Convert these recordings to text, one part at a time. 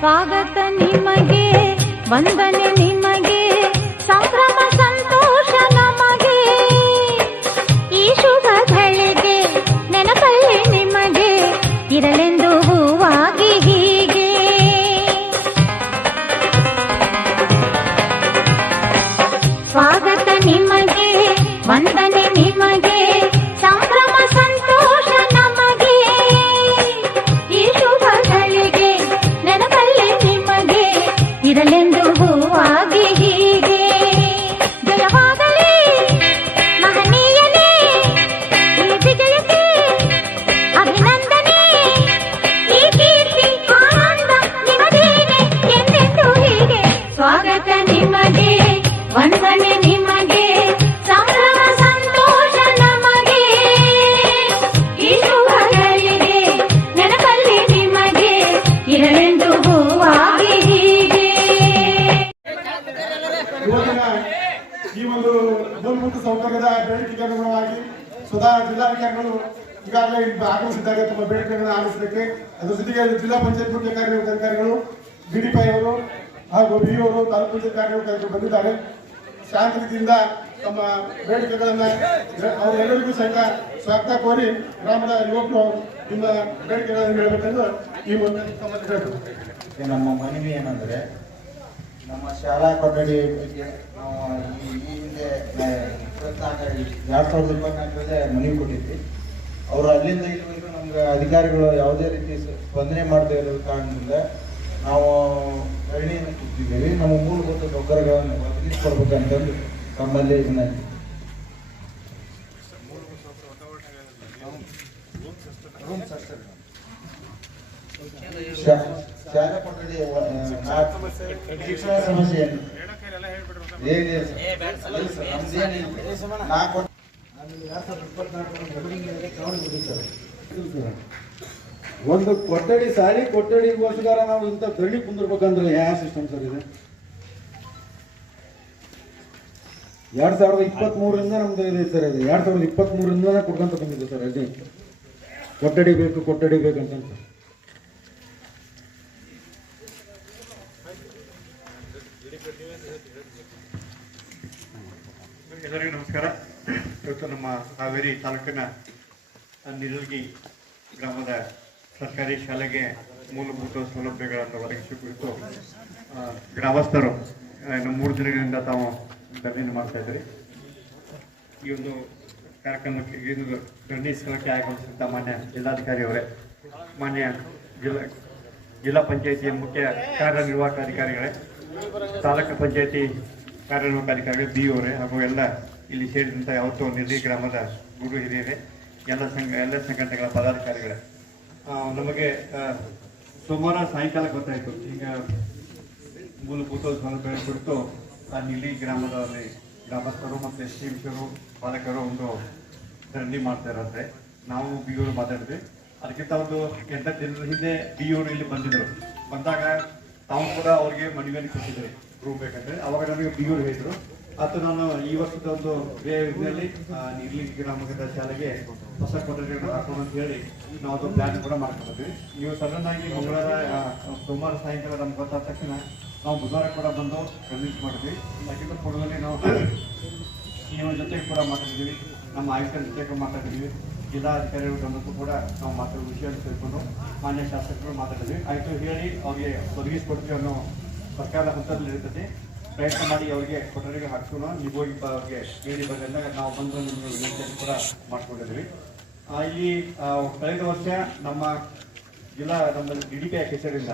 ಸ್ವಾಗತ ನಿಮಗೆ, ವಂದನೆ ನಿಮಗೆ, ಸಂಭ್ರಮ ಸಂತೋಷ ನಮಗೆ. ಈ ಶುಭ ಗಳಿಗೆ ನೆನಪಲ್ಲಿ ನಿಮಗೆ ಇರಲೆಂದು ಹೂವಾಗಿ ಹೀಗೆ. ಸ್ವಾಗತ ನಿಮಗೆ, ವಂದನೆ ನಿಮಗೆ, ಸಂಭ್ರಮ ಸಂತೋಷ ನಮಗೆ. ಈ ಶುಭ ಗಳಿಗೆ ನೆನಪಲ್ಲಿ ನಿಮಗೆ ಇರಲೆಂದು ಹೂವಾಗಿ ಹೀಗೆ. ಜಯವಾಗಲಿ ಮಹನೀಯನೇ ಈ ವಿಜಯಕ್ಕೆ ಅಭಿನಂದನೆ. ಈ ಕೀರ್ತಿ ಆನಂದ ನಿಮಗೇನೆ ಎಂದೆಂದು ಹೀಗೆ. ಸ್ವಾಗತ ನಿಮಗೆ, ವಂದನೆ ನಿಮಗೆ, ಸಂಭ್ರಮ ಸಂತೋಷ ನಮಗೆ. ಈ ಶುಭಗಳಿಗೆ ನೆನಪಲ್ಲಿ ನಿಮಗೆ ಇರಲೆಂದು ಹೂವಾಗಿ ಹೀಗೆ. ಇವತ್ತಿನ ಈ ಒಂದು ಮೂಲಭೂತ ಸೌಕರ್ಯದ ಬೇಡಿಕೆಗೆ ಅನುಗುಣವಾಗಿ ಸ್ವತಃ ಜಿಲ್ಲಾಧಿಕಾರಿಗಳು ಈಗಾಗಲೇ ಆಗಮಿಸಿದ್ದಾರೆ ತಮ್ಮ ಬೇಡಿಕೆಗಳನ್ನು ಆಲಿಸಲಿಕ್ಕೆ. ಅದರ ಜೊತೆಗೆ ಜಿಲ್ಲಾ ಪಂಚಾಯತ್ ಮುಖ್ಯ ಕಾರ್ಯನಿರ್ವಹಣಾಧಿಕಾರಿಗಳು, ಡಿಡಿಪಿ ಅವರು ಹಾಗೂ ಬಿಇಒ ಅವರು, ತಾಲೂಕು ಪಂಚಾಯತ್ ಕಾರ್ಯನಿರ್ವಹಣಾಧಿಕಾರಿಗಳು ಬಂದಿದ್ದಾರೆ. ಶಾಂತ ರೀತಿಯಿಂದ ತಮ್ಮ ಬೇಡಿಕೆಗಳನ್ನ ಅವರೆಲ್ಲರಿಗೂ ಸಹಿತ ಸ್ವಾಗತ ಕೋರಿ ಗ್ರಾಮದ ಯುವಕರು ನಿಮ್ಮ ಬೇಡಿಕೆಗಳನ್ನು ಹೇಳಬೇಕೆಂದು ಈ ಮೂಲಕ ತಮ್ಮಲ್ಲಿ ಹೇಳ್ತಾರೆ. ನಮ್ಮ ಮನವಿ ಏನಂದ್ರೆ, ನಮ್ಮ ಶಾಲಾ ಕೊಠಡಿ ಬಗ್ಗೆ ನಾವು ಈ ಹಿಂದೆ 2024ರಲ್ಲಿ ಮನವಿ ಕೊಟ್ಟಿದ್ವಿ. ಅವರು ಅಲ್ಲಿಂದ ಇಲ್ಲಿವರೆಗೂ ನಮ್ಗೆ ಅಧಿಕಾರಿಗಳು ಯಾವುದೇ ರೀತಿ ಸ್ಪಂದನೆ ಮಾಡದೇ ಇರೋ ಕಾರಣದಿಂದ ನಾವು ಧರಣಿಯನ್ನು ಕೂತಿದ್ದೀವಿ. ನಮ್ಮ ಮೂಲಭೂತ ಸೌಕರ್ಯಗಳನ್ನು ಒದಗಿಸಿಕೊಡ್ಬೇಕಂತಂದು ನಮ್ಮಲ್ಲಿ ವಿನಂತಿ. ಶಾಲಾ ಕೊಠಡಿ ಶಿಕ್ಷಣ ಸಮಸ್ಯೆ ಒಂದು ಕೊಠಡಿ ಶಾಲಿ ಕೊಠಡಿಗೋಸ್ಕರ ನಾವು ಇಂಥ ಧರಣಿ ಕುಂದಿರ್ಬೇಕಂದ್ರೆ ಯಾವ ಸಿಸ್ಟಮ್ ಸರ್ ಇದೆ? 2023ರಿಂದ ನಮ್ದು ಇದೆ ಸರ್. ಇದು 2023ರಿಂದನೇ ಕೊಡ್ಕೊಂತ ಬಂದಿದೆ ಸರ್. ಅದೇ ಕೊಠಡಿ ಬೇಕು ಕೊಠಡಿ ಬೇಕಂತ. ಎಲ್ಲರಿಗೂ ನಮಸ್ಕಾರ. ಇವತ್ತು ನಮ್ಮ ಹಾವೇರಿ ತಾಲೂಕಿನ ನಿರಲ್ಗಿ ಗ್ರಾಮದ ಸರ್ಕಾರಿ ಶಾಲೆಗೆ ಮೂಲಭೂತ ಸೌಲಭ್ಯಗಳನ್ನು ಒದಗಿಸುವ ಕುರಿತು ಗ್ರಾಮಸ್ಥರು 3 ದಿನಗಳಿಂದ ತಾವು ಧರಣಿಯನ್ನು ಮಾಡ್ತಾ ಇದ್ದಾರೆ. ಈ ಒಂದು ಕಾರ್ಯಕ್ರಮಕ್ಕೆ ಧರಣಿ ಸ್ಥಳಕ್ಕೆ ಆಗಮಿಸಿದಂಥ ಮಾನ್ಯ ಜಿಲ್ಲಾಧಿಕಾರಿ ಅವರೇ, ಮಾನ್ಯ ಜಿಲ್ಲಾ ಪಂಚಾಯಿತಿಯ ಮುಖ್ಯ ಕಾರ್ಯನಿರ್ವಾಹಕ ಅಧಿಕಾರಿಗಳೇ, ತಾಲೂಕು ಪಂಚಾಯಿತಿ ಕಾರ್ಯನಿರ್ವಾಹಕ ಅಧಿಕಾರಿಗಳು, ಬಿಇಒ ಅವರೇ, ಹಾಗೂ ಎಲ್ಲ ಇಲ್ಲಿ ಸೇರಿದಂಥ ಯಾವತ್ತೂ ನಿರ್ಲಿ ಗ್ರಾಮದ ಗುರು ಹಿರಿಯರೇ, ಎಲ್ಲ ಸಂಘಟನೆಗಳ ಪದಾಧಿಕಾರಿಗಳೇ, ನಮಗೆ ಸೋಮವಾರ ಸಾಯಂಕಾಲ ಗೊತ್ತಾಯಿತು ಈಗ ಮೂಲಭೂತ ಸೌಲಭ್ಯ ಕುರಿತು ನಿರ್ಲಿ ಗ್ರಾಮದಲ್ಲಿ ಗ್ರಾಮಸ್ಥರು ಮತ್ತು ಎಸ್ಟಿಎಂಸಿಯವರು ಪಾಲಕರು ಒಂದು ಧರಣಿ ಮಾಡ್ತಾ ಇರೋದ್ರೆ ನಾವು ಬಿಇಒರು ಮಾತಾಡಿದ್ವಿ. ಅದಕ್ಕಿಂತ ಒಂದು 8 ದಿನದ ಹಿಂದೆ ಬಿಇಒರು ಇಲ್ಲಿ ಬಂದಾಗ ತಾವು ಕೂಡ ಅವ್ರಿಗೆ ಮನವಿಯನ್ನು ಕೊಟ್ಟಿದ್ದಾರೆ ರೂಮ್ ಬೇಕಂದ್ರೆ. ಅವಾಗ ನಮಗೆ ಬಿಇಒರು ಹೇಳಿದ್ರು, ಅದು ನಾನು ಈ ವರ್ಷದ ಒಂದು ಇದರಲ್ಲಿ ನಿರ್ಲಿ ಗ್ರಾಮದ ಶಾಲೆಗೆ ಹೊಸ ಕೊಠಡಿಗಳನ್ನು ಹಾಕೋಣ ಅಂತ ಹೇಳಿ ನಾವು ಅದು ಪ್ಲಾನ್ ಕೂಡ ಮಾಡ್ಕೊಂಡಿದ್ವಿ. ನೀವು ಸಡನ್ ಆಗಿ ಸೋಮವಾರ ಸಾಯಂಕಾಲ ನಮ್ಗೆ ಗೊತ್ತಾದ ತಕ್ಷಣ ನಾವು ಬುಧವಾರ ಕೂಡ ಬಂದು ಕನ್ವಿನ್ಸ್ ಮಾಡಿದ್ವಿ. ಅದಕ್ಕಿಂತ ಪೂರ್ವದಲ್ಲಿ ನಾವು ಇವ್ರ ಜೊತೆಗೆ ಕೂಡ ಮಾತಾಡಿದ್ವಿ, ನಮ್ಮ ಆಯುಕ್ತರ ಜೊತೆಗೆ ಮಾತಾಡಿದ್ವಿ, ಜಿಲ್ಲಾಧಿಕಾರಿಗಳ ಗಮನಕ್ಕೂ ಕೂಡ ನಾವು ಮಾತಾಡೋ ವಿಷಯವನ್ನು ತಿಳ್ಕೊಂಡು ಮಾನ್ಯ ಶಾಸಕರು ಮಾತಾಡಿದ್ವಿ. ಆಯಿತು ಹೇಳಿ ಅವ್ರಿಗೆ ಒದಗಿಸ್ಕೊಡ್ತೀವಿ ಅನ್ನೋ ಸರ್ಕಾರದ ಹಂತದಲ್ಲಿ ಇರ್ತದೆ. ಪ್ರಯತ್ನ ಮಾಡಿ ಅವರಿಗೆ ಕೊಠಡಿಗೆ ಹಾಕ್ಸೋಣ, ನೀವು ಹೋಗಿ ಅವ್ರಿಗೆ ಹೇಳಿ ಬಂದಾಗ ನಾವು ಬಂದು ನಿಮಗೆ ವಿನಂತಿಯನ್ನು ಕೂಡ ಮಾಡ್ಕೊಂಡಿದ್ವಿ. ಇಲ್ಲಿ ಕಳೆದ ವರ್ಷ ನಮ್ಮ ಡಿಡಿಪಿ ಹೆಸರಿಂದ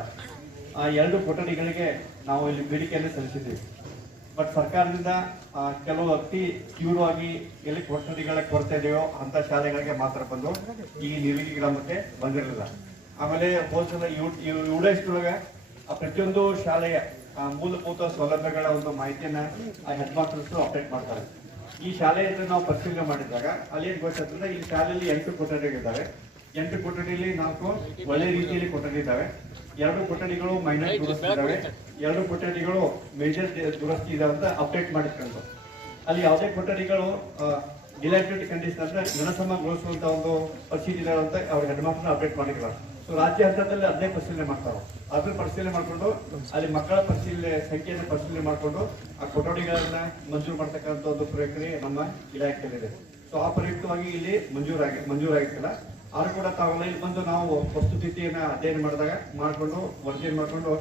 2 ಕೊಠಡಿಗಳಿಗೆ ನಾವು ಇಲ್ಲಿ ಬೇಡಿಕೆಯನ್ನು ಸಲ್ಲಿಸಿದ್ದೀವಿ. ಬಟ್ ಸರ್ಕಾರದಿಂದ ಕೆಲವು ಅತಿ ತೀವ್ರವಾಗಿ ಎಲ್ಲಿ ಕೊಠಡಿಗಳ ಕೊರತೆ ಇದೆಯೋ ಅಂತ ಶಾಲೆಗಳಿಗೆ ಮಾತ್ರ ಬಂದು ಈ ನಿರ್ಲಿ ಗ್ರಾಮಕ್ಕೆ ಬಂದಿರಲಿಲ್ಲ. ಆಮೇಲೆ ಹೋಲ್ಸಲ ಯುಡೈಸ್ನೊಳಗೆ ಪ್ರತಿಯೊಂದು ಶಾಲೆಯ ಮೂಲಭೂತ ಸೌಲಭ್ಯಗಳ ಒಂದು ಮಾಹಿತಿಯನ್ನ ಹೆಡ್ ಮಾಸ್ಟರ್ಸ್ ಅಪ್ಡೇಟ್ ಮಾಡ್ತಾರೆ. ಈ ಶಾಲೆಯನ್ನು ನಾವು ಪರಿಶೀಲನೆ ಮಾಡಿದಾಗ ಅಲ್ಲಿ ಏನು ಗೊತ್ತಾಗ್ತದೆ, ಈ ಶಾಲೆಯಲ್ಲಿ 8 ಕೊಠಡಿಗಳಿದ್ದಾವೆ. 8 ಕೊಠಡಿಯಲ್ಲಿ 4 ಒಳ್ಳೆ ರೀತಿಯಲ್ಲಿ ಕೊಠಡಿ ಇದ್ದಾವೆ. 2 ಕೊಠಡಿಗಳು ಮೈನರ್ ದುರಸ್ತಿ ಇದ್ದಾವೆ, 2 ಕೊಠಡಿಗಳು ಮೇಜರ್ ದುರಸ್ತಿ ಇದಾವೆ ಅಂತ ಅಪ್ಡೇಟ್ ಮಾಡಿಕೊಂಡು ಅಲ್ಲಿ ಯಾವುದೇ ಕೊಠಡಿಗಳು ಡಿಲೈಟೆಡ್ ಕಂಡೀಷನ್ ಅಂದ್ರೆ ಜನಸಮಗೊಳಿಸುವಂತ ಒಂದು ಪರಿಸ್ಥಿತಿ ಇದಾವೆ ಅಂತ ಅವ್ರ ಹೆಡ್ ಮಾಸ್ಟರ್ ಅಪ್ಡೇಟ್ ಮಾಡಿಲ್ಲ. ಸೊ ರಾಜ್ಯ ಹಂತದಲ್ಲಿ ಅದನ್ನೇ ಪರಿಶೀಲನೆ ಮಾಡ್ತಾರೆ. ಅದನ್ನ ಪರಿಶೀಲನೆ ಮಾಡಿಕೊಂಡು ಅಲ್ಲಿ ಮಕ್ಕಳ ಸಂಖ್ಯೆಯನ್ನು ಪರಿಶೀಲನೆ ಮಾಡಿಕೊಂಡು ಆ ಕೊಠಡಿಗಳನ್ನ ಮಂಜೂರು ಮಾಡ್ತಕ್ಕಂಥ ಒಂದು ಪ್ರಕ್ರಿಯೆ ನಮ್ಮ ಇಲಾಖೆಯಲ್ಲಿದೆ. ಸೊ ಆ ಪ್ರಯುಕ್ತವಾಗಿ ಇಲ್ಲಿ ಮಂಜೂರಾಗಿರ್ತಲ್ಲ, ಆದ್ರೂ ಕೂಡ ತಾವೆಲ್ಲ ಇಲ್ಲಿ ಬಂದು ನಾವು ವಸ್ತುಸ್ಥಿತಿಯನ್ನ ಅಧ್ಯಯನ ಮಾಡಿಕೊಂಡು ವರದಿಯನ್ನು ಮಾಡಿಕೊಂಡು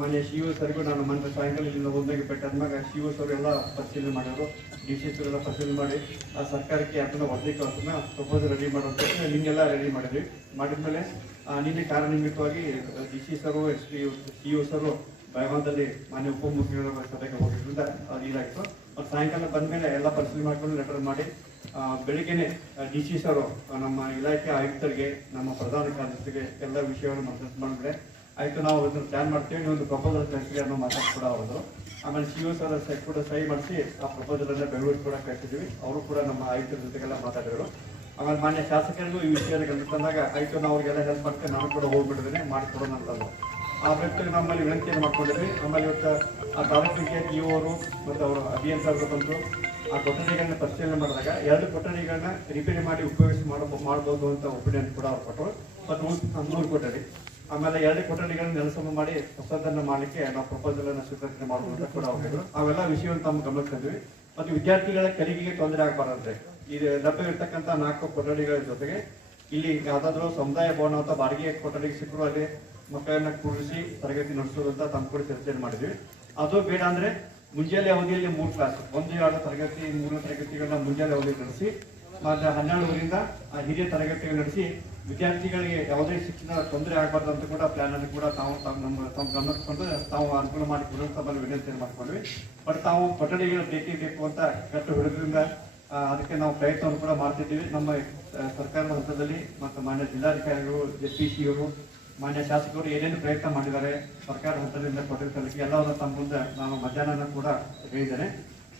ಮಾನ್ಯ ಶಿವ ಸರ್ಗೂ ನಾನು ಮೊನ್ನೆ ಸಾಯಂಕಾಲ ಇಲ್ಲಿಂದ ಒಂದಾಗಿ ಭೇಟಿಯಾದ್ಮಾಗ ಶಿವ ಸರ್ ಎಲ್ಲ ಪರಿಶೀಲನೆ ಮಾಡಿದ್ರು, DC ಸರ್ ಎಲ್ಲ ಪರಿಶೀಲನೆ ಮಾಡಿ ಆ ಸರ್ಕಾರಕ್ಕೆ ಅದನ್ನ ವರದಿ ಕಳಿಸೋದನ್ನ ಪ್ರಪೋಸಲ್ ರೆಡಿ ಮಾಡುವಂತ ನಿಮ್ಗೆಲ್ಲ ರೆಡಿ ಮಾಡಿದ್ಮೇಲೆ ನಿನ್ನೆ ಕಾರ್ಯನಿಮಿತ್ತವಾಗಿ DC ಸರ್ CEO ಸರ್ ಬೆಳಗಾವದಲ್ಲಿ ಮಾನ್ಯ ಉಪಮುಖ್ಯಮಂತ್ರಿಗಳ ಸಭೆಗೆ ಹೋಗಿದ್ರಿಂದ ಅದು ಇದಾಗಿತ್ತು. ಮತ್ತು ಸಾಯಂಕಾಲ ಬಂದ್ಮೇಲೆ ಎಲ್ಲ ಪರಿಶೀಲನೆ ಮಾಡ್ಕೊಂಡು ಲೆಟರ್ ಮಾಡಿ ಬೆಳಿಗ್ಗೆನೆ DC ಸರ್ ನಮ್ಮ ಇಲಾಖೆ ಆಯುಕ್ತರಿಗೆ ನಮ್ಮ ಪ್ರಧಾನ ಕಾರ್ಯದರ್ಶಿಗೆ ಎಲ್ಲ ವಿಷಯವನ್ನು ಮಾಡಿದ್ರೆ ಆಯ್ತು ನಾವು ಅದನ್ನು ಪ್ಲಾನ್ ಮಾಡ್ತೀವಿ, ಒಂದು ಪ್ರಪೋಸಲ್ ಕಳಿಸಿ ಅನ್ನೋ ಮಾತಾಡಿ ಕೂಡ ಅವರು. ಆಮೇಲೆ CEO ಸರ್ ಕೂಡ ಸಹಿ ಮಾಡಿಸಿ ಆ ಪ್ರಪೋಸಲ್ ಅನ್ನ ಬೆಂಗಳೂರು ಕೂಡ ಕಳಿಸಿದ್ವಿ. ಅವರು ಕೂಡ ನಮ್ಮ ಆಯುಕ್ತರ ಜೊತೆಗೆಲ್ಲ ಮಾತಾಡಿದ್ರು. ಆಮೇಲೆ ಮಾನ್ಯ ಶಾಸಕರಿಗೂ ಈ ವಿಷಯದ ಗಮನಿಸಿದಾಗ ಆಯ್ತು ನಾವು ಅವ್ರಿಗೆಲ್ಲ ಹೆಲ್ಪ್ ಮಾಡ್ತೇವೆ, ನಾನು ಕೂಡ ಹೋಗ್ಬಿಟ್ಟಿದ್ದೇನೆ ಮಾಡಿಕೊಡೋಣ ಅಂತಂದು ಆ ವ್ಯಕ್ತಿಗೆ ನಮ್ಮಲ್ಲಿ ವಿನಂತಿಯನ್ನು ಮಾಡ್ಕೊಂಡಿದ್ವಿ. ಆಮೇಲೆ ಇವತ್ತು ಆ ತಾಲೂಕಿಗೆ EO ಅವರು ಮತ್ತು ಅವರು ಅಭಿಯಂತರರು ಬಂದು ಆ ಕೊಠಡಿಗಳನ್ನ ಪರಿಶೀಲನೆ ಮಾಡಿದಾಗ 2 ಕೊಠಡಿಗಳನ್ನ ರಿಪೇರಿ ಮಾಡಿ ಉಪಯೋಗಿಸಿ ಮಾಡಬಹುದು ಅಂತ ಒಪಿನಿಯನ್ ಕೂಡ ಅವ್ರು ಕೊಟ್ಟರು. ಮತ್ತು 3 ಕೊಠಡಿ ಆಮೇಲೆ 2 ಕೊಠಡಿಗಳನ್ನ ನೆಲಸಮ ಮಾಡಿ ಹೊಸದನ್ನ ಮಾಡಲಿಕ್ಕೆ ನಾವು ಪ್ರಪೋಸಲ್ ಅನ್ನ ಸ್ವೀಕರಣೆ ಮಾಡಬಹುದು ಅಂತ ಕೂಡ ಅವರು ಹೇಳಿದ್ರು. ಅವೆಲ್ಲ ವಿಷಯವನ್ನು ತಮ್ಮ ಗಮನಕ್ಕೆ ತಂದ್ವಿ. ಮತ್ತು ವಿದ್ಯಾರ್ಥಿಗಳ ಕಲಿಕೆಗೆ ತೊಂದರೆ ಆಗಬಾರದ್ರೆ ಇದು ಲಭ್ಯ ಇರ್ತಕ್ಕಂಥ 4 ಕೊಠಡಿಗಳ ಜೊತೆಗೆ ಇಲ್ಲಿ ಯಾವ್ದಾದ್ರು ಸಮುದಾಯ ಭವನ ಅಥವಾ ಬಾಡಿಗೆ ಕೊಠಡಿಗೆ ಸಿಕ್ಕರು ಅಲ್ಲಿ ಮಕ್ಕಳನ್ನ ಕೂರಿಸಿ ತರಗತಿ ನಡೆಸೋದು ಅಂತ ತಮ್ಮ ಕೂಡ ಚರ್ಚೆ ಮಾಡಿದ್ವಿ. ಅದು ಬೇಡ ಅಂದ್ರೆ ಮುಂಜಾನೆ ಅವಧಿಯಲ್ಲಿ 3 ಕ್ಲಾಸ್ 1-2 ತರಗತಿ 3 ತರಗತಿಗಳನ್ನ ಮುಂಜಾನೆ ಅವಧಿ ನಡೆಸಿ ಮತ್ತೆ 12ರಿಂದ ಹಿರಿಯ ತರಗತಿಗಳು ನಡೆಸಿ ವಿದ್ಯಾರ್ಥಿಗಳಿಗೆ ಯಾವುದೇ ಶಿಕ್ಷಣ ತೊಂದರೆ ಆಗಬಾರ್ದು ಅಂತ ಕೂಡ ಪ್ಲಾನ್ ಅನ್ನು ಕೂಡ ತಾವು ತಮ್ಮ ಗಮನಿಸಿಕೊಂಡು ತಾವು ಅನುಕೂಲ ಮಾಡಿ ಕೊಡುವಂತ ವಿನಂತಿಯನ್ನು ಮಾಡ್ಕೊಂಡ್ವಿ. ಬಟ್ ತಾವು ಕೊಠಡಿಗಳು ಬೇಕು ಅಂತ ಕಟ್ಟು ಹಿಡಿದ್ರಿಂದ ಅದಕ್ಕೆ ನಾವು ಪ್ರಯತ್ನವನ್ನು ಕೂಡ ಮಾಡ್ತಿದ್ದೀವಿ. ನಮ್ಮ ಸರ್ಕಾರದ ಹಂತದಲ್ಲಿ ಮತ್ತು ಮಾನ್ಯ ಜಿಲ್ಲಾಧಿಕಾರಿಗಳು SPCಯವರು ಮಾನ್ಯ ಶಾಸಕರು ಏನೇನು ಪ್ರಯತ್ನ ಮಾಡಿದ್ದಾರೆ ಸರ್ಕಾರದ ಹಂತದಿಂದ ಕೊಟ್ಟಿರ್ತಲಿಕ್ಕೆ ಎಲ್ಲವನ್ನು ತಮ್ಮ ಮುಂದೆ ನಾನು ಮಧ್ಯಾಹ್ನ ಕೂಡ ಹೇಳಿದ್ದೇನೆ.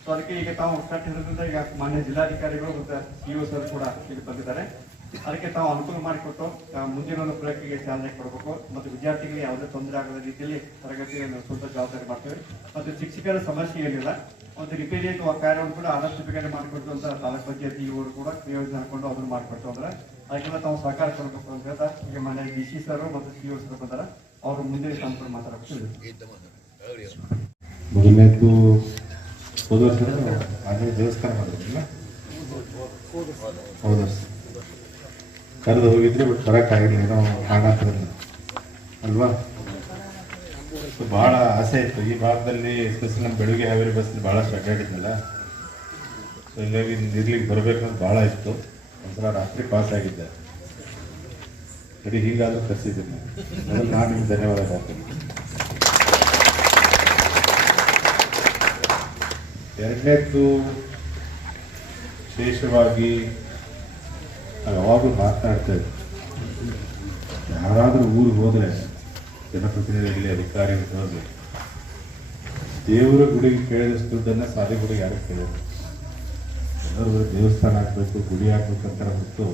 ಸೊ ಅದಕ್ಕೆ ಈಗ ತಾವು ಕಟ್ಟು ಹಿಡಿದ್ರಿಂದ ಈಗ ಮಾನ್ಯ ಜಿಲ್ಲಾಧಿಕಾರಿಗಳು ಮತ್ತು CEO ಸರ್ ಕೂಡ ಇಲ್ಲಿ ಬಂದಿದ್ದಾರೆ. ಅದಕ್ಕೆ ತಾವು ಅನುಕೂಲ ಮಾಡಿಕೊಟ್ಟು ಮುಂದಿನ ಒಂದು ಪ್ರಕ್ರಿಯೆಗೆ ಚಾಲನೆ ಕೊಡಬೇಕು ಮತ್ತು ವಿದ್ಯಾರ್ಥಿಗಳಿಗೆ ಯಾವುದೇ ತೊಂದರೆ ಆಗದ ರೀತಿಯಲ್ಲಿ ತರಗತಿಯನ್ನು ಸ್ವಂತ ಜವಾಬ್ದಾರಿ ಮಾಡ್ತೇವೆ. ಮತ್ತು ಶಿಕ್ಷಕರ ಸಮಸ್ಯೆ ಏನಿಲ್ಲ, ಒಂದು ರಿಪೇರಿ ಅಥವಾ ಕಾರ್ಯವನ್ನು ಕೂಡ ಆದಷ್ಟು ಬೇಗನೆ ಮಾಡಿಕೊಟ್ಟು ಅಂತ ತಾಲೂಕು ಪಂಚಾಯತಿ ಇವರು ಕೂಡ ನಿಯೋಜನೆ ಹಾಕೊಂಡು ಅದನ್ನು ಮಾಡಿಕೊಟ್ಟು ಅಂದ್ರೆ ಅದಕ್ಕೆಲ್ಲ ತಾವು ಸಹಕಾರ ಕೊಡಬೇಕು ಅಂತ ಹೇಳ್ತಾ ಈಗ ಮನೆ DC ಸರ್ ಮತ್ತು CEO ಸರ್ ಬಂದಾರ ಅವರು ಮುಂದೆ ಸಂಪೂರ್ಣ ಮಾತಾಡಬೇಕು. ಮೊದಲನೇದು ಹೋದ ವರ್ಷ ಅದೇ ದೇವಸ್ಥಾನ ಮಾಡಿದ್ರಲ್ಲ, ಹೌದು ಕರೆದು ಹೋಗಿದ್ರೆ ಬಟ್ ಬರೋಕ್ಕಾಗಿಲ್ಲ, ಏನೋ ಕಾಣಾತ್ರಲ್ಲ ಅಲ್ವಾ. ಸೊ ಭಾಳ ಆಸೆ ಇತ್ತು ಈ ಭಾಗದಲ್ಲಿ, ಎಸ್ಪೆಷಲಿ ನಮ್ಮ ಬೆಳಗ್ಗೆ ಹಾವೇರಿ ಬಸ್ಸಲ್ಲಿ ಭಾಳಷ್ಟು ಅಡ್ಡಾಡಿದ್ನಲ್ಲ. ಸೊ ಹೀಗಾಗಿ ಇರ್ಲಿಕ್ಕೆ ಬರಬೇಕು ಅಂತ ಭಾಳ ಇತ್ತು. ಒಂದ್ಸಲ ರಾತ್ರಿ ಪಾಸ್ ಆಗಿದ್ದೆ, ಸರಿ ಹೀಗಾದ್ರೂ ಕರೆಸಿದ್ದೀನಿ. ಮೊದಲು ನಾನು ನಿಮ್ಗೆ ಧನ್ಯವಾದ ಹೇಳ್ತೀನಿ. ಎರಡನೇದ್ದು ವಿಶೇಷವಾಗಿ ನಾವು ಯಾವಾಗಲೂ ಮಾತನಾಡ್ತಾ ಇದ್ವಿ, ಯಾರಾದರೂ ಊರಿಗೆ ಹೋದರೆ ಜನಪ್ರತಿನಿಧಿಗಳಲ್ಲಿ ಅಧಿಕಾರಿಗಳು ಹೋದ್ರೆ ದೇವರ ಗುಡಿಗೆ ಕೇಳಿದಷ್ಟು ದುಡ್ಡನ್ನು ಶಾಲೆ ಗುಡಿಗೆ ಯಾರು ಕೇಳೋದು. ಎಲ್ಲರೂ ದೇವಸ್ಥಾನ ಆಗಬೇಕು ಗುಡಿ ಆಗಬೇಕು ಅಂತ ಹೊತ್ತು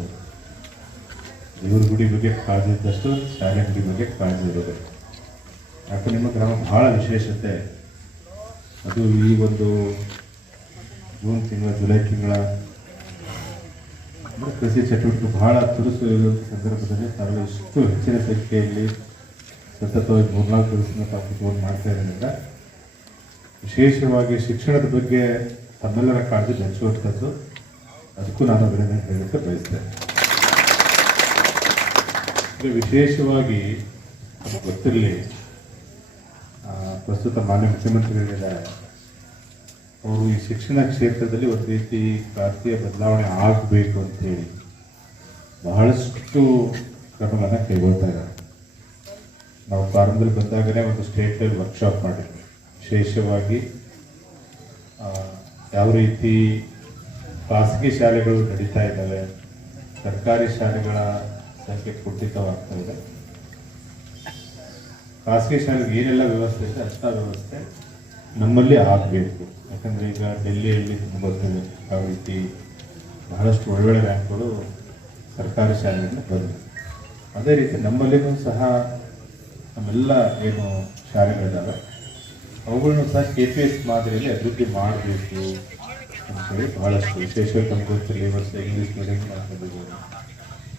ದೇವ್ರ ಗುಡಿ ಬಗ್ಗೆ ಕಾಳಜಿ ಇದ್ದಷ್ಟು ಶಾಲೆ ಗುಡಿ ಬಗ್ಗೆ ಕಾಳಜಿ ಇರೋದು. ಯಾಕೆ ನಿಮ್ಮ ಗ್ರಾಮ ಬಹಳ ವಿಶೇಷತೆ ಅದು. ಈ ಒಂದು ಜೂನ್ ತಿಂಗಳ ಜುಲೈ ತಿಂಗಳ ಕೃಷಿ ಚಟುವಟಿಕೆ ಬಹಳ ತುರುಸು ಇರುವಂಥ ಸಂದರ್ಭದಲ್ಲಿ ತಾವು ಎಷ್ಟು ಹೆಚ್ಚಿನ ಸಂಖ್ಯೆಯಲ್ಲಿ ಸತತವಾಗಿ 3-4 ದಿವಸದಿಂದ ತಾವು ಕುತ್ಕೊಂಡು ಮಾಡ್ತಾ ಇರೋದ್ರಿಂದ ವಿಶೇಷವಾಗಿ ಶಿಕ್ಷಣದ ಬಗ್ಗೆ ತಮ್ಮೆಲ್ಲರ ಕಾಳಜಿ ಬೆಳೆಸುವಂಥದ್ದು, ಅದಕ್ಕೂ ನಾನು ಅಭಿನಂದನೆ ಹೇಳಲಿಕ್ಕೆ ಬಯಸ್ತೇನೆ. ವಿಶೇಷವಾಗಿ ಗೊತ್ತಿರಲಿ, ಪ್ರಸ್ತುತ ಮಾನ್ಯ ಮುಖ್ಯಮಂತ್ರಿಗಳಿದ್ದಾರೆ, ಅವರು ಈ ಶಿಕ್ಷಣ ಕ್ಷೇತ್ರದಲ್ಲಿ ಒಂದು ರೀತಿ ಕ್ರಾಂತಿಯ ಬದಲಾವಣೆ ಆಗಬೇಕು ಅಂತೇಳಿ ಬಹಳಷ್ಟು ಕ್ರಮಗಳನ್ನು ಕೈಗೊಳ್ತಾ ಇದ್ದಾರೆ. ನಾವು ಪ್ರಾರಂಭದಲ್ಲಿ ಬಂದಾಗಲೇ ಒಂದು ಸ್ಟೇಟ್ ಲೆವೆಲ್ ವರ್ಕ್ಶಾಪ್ ಮಾಡಿದ್ವಿ. ವಿಶೇಷವಾಗಿ ಯಾವ ರೀತಿ ಖಾಸಗಿ ಶಾಲೆಗಳು ನಡೀತಾ ಇದ್ದಾವೆ, ಸರ್ಕಾರಿ ಶಾಲೆಗಳ ಸಂಖ್ಯೆ ಕುಂಠಿತವಾಗ್ತಾ ಇದೆ, ಖಾಸಗಿ ಶಾಲೆಗೆ ಏನೆಲ್ಲ ವ್ಯವಸ್ಥೆ ಇದೆ ಅಷ್ಟ ವ್ಯವಸ್ಥೆ ನಮ್ಮಲ್ಲಿ ಆಗಬೇಕು. ಯಾಕಂದರೆ ಈಗ ಡೆಲ್ಲಿಯಲ್ಲಿ ಗೊತ್ತಿದೆ ಯಾವ ರೀತಿ ಬಹಳಷ್ಟು ಒಳ್ಳೊಳ್ಳೆ ರ್ಯಾಂಕ್ಗಳು ಸರ್ಕಾರಿ ಶಾಲೆಯಿಂದ ಬಂದಿದೆ. ಅದೇ ರೀತಿ ನಮ್ಮಲ್ಲಿನೂ ಸಹ ನಮ್ಮೆಲ್ಲ ಏನು ಶಾಲೆಗಳಿದ್ದಾವೆ ಅವುಗಳನ್ನು ಸಹ KPS ಮಾದರಿಯಲ್ಲಿ ಅಭಿವೃದ್ಧಿ ಮಾಡಬೇಕು ಅಂತೇಳಿ ಬಹಳಷ್ಟು ವಿಶೇಷವಾಗಿ ನಮ್ಗೆ ಗೊತ್ತಿರಲಿ ಈ ವರ್ಷ ಇಂಗ್ಲೀಷ್ ಮೀಡಿಯಂ ಮಾಡ್ಕೊಂಡಿದ್ದೀವಿ.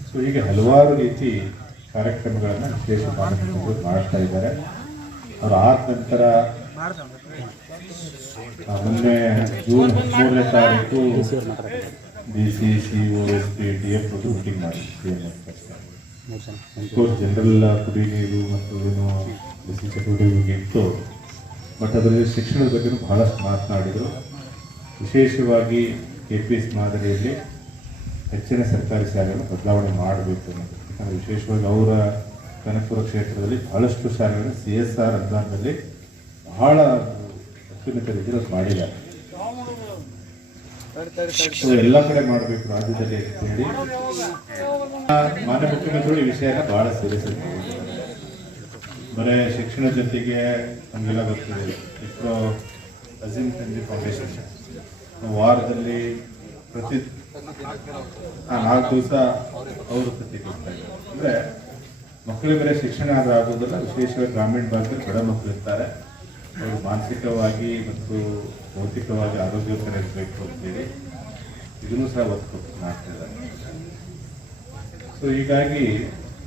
ಸೊ ಹೀಗೆ ಹಲವಾರು ರೀತಿ ಕಾರ್ಯಕ್ರಮಗಳನ್ನು ವಿಶೇಷ ಕಾರ್ಯಕ್ರಮಗಳು ಮಾಡ್ತಾ ಇದ್ದಾರೆ. ಅವರು ಆದ ನಂತರ ಮೊನ್ನೆ ಜೂನ್ 13ನೇ ತಾರೀಕು DC, CO, SP, DF meeting ಮಾಡಿ ಜನರಲ್ ಕುಡಿ ನೀರು ಮತ್ತು ಏನು ಬಿಸಿ ಚಟುವಟಿಕೆ ಇತ್ತು. ಬಟ್ ಅದರಲ್ಲಿ ಶಿಕ್ಷಣದ ಬಗ್ಗೆ ಬಹಳಷ್ಟು ಮಾತನಾಡಿದರು. ವಿಶೇಷವಾಗಿ KPS ಮಾದರಿಯಲ್ಲಿ ಹೆಚ್ಚಿನ ಸರ್ಕಾರಿ ಶಾಲೆಗಳನ್ನು ಬದಲಾವಣೆ ಮಾಡಬೇಕು ಅನ್ನೋದು. ಯಾಕಂದರೆ ವಿಶೇಷವಾಗಿ ಅವರ ಕನಕಪುರ ಕ್ಷೇತ್ರದಲ್ಲಿ ಬಹಳಷ್ಟು ಶಾಲೆಗಳು CSR ಅನುದಾನದಲ್ಲಿ ಬಹಳ ಅತ್ಯುನ್ನತ ರೀತಿಯಲ್ಲಿ ಮಾಡಿದ್ದಾರೆ. ಎಲ್ಲ ಕಡೆ ಮಾಡಬೇಕು ರಾಜ್ಯದಲ್ಲಿ ಅಂತ ಹೇಳಿ ಮಾನ್ಯ ಮುಖ್ಯಮಂತ್ರಿಗಳು ಈ ವಿಷಯನ ಬಹಳ ಸೀರಿಯಸ್ ಆಗಿ ತಗೊಂಡಿದ್ದಾರೆ. ಬರೀ ಶಿಕ್ಷಣ ಜೊತೆಗೆ ನಮಗೆಲ್ಲ ಗೊತ್ತಿದೆ ಇಸ್ರೋ ಅಜೀಮ್ ಪ್ರೇಮ್ಜಿ ಫೌಂಡೇಶನ್ ವಾರದಲ್ಲಿ ಪ್ರತಿ 4 ದಿವಸ ಅವರು ಪ್ರತಿ ಕೊಡ್ತಾ ಇದ್ದಾರೆ. ಅಂದರೆ ಮಕ್ಕಳಿಗೆ ಬರೀ ಶಿಕ್ಷಣ ಆದರೂ ಆಗೋದಿಲ್ಲ, ವಿಶೇಷವಾಗಿ ಗ್ರಾಮೀಣ ಭಾಗದಲ್ಲಿ ಬಡ ಮಕ್ಕಳು ಇರ್ತಾರೆ, ಅವರು ಮಾನಸಿಕವಾಗಿ ಮತ್ತು ಭೌತಿಕವಾಗಿ ಆರೋಗ್ಯಕರ ಇರಬೇಕು ಅಂತೇಳಿ ಇದನ್ನು ಸಹ ಒತ್ತು ಮಾಡ್ತಿದ್ದಾರೆ. ಸೊ ಹೀಗಾಗಿ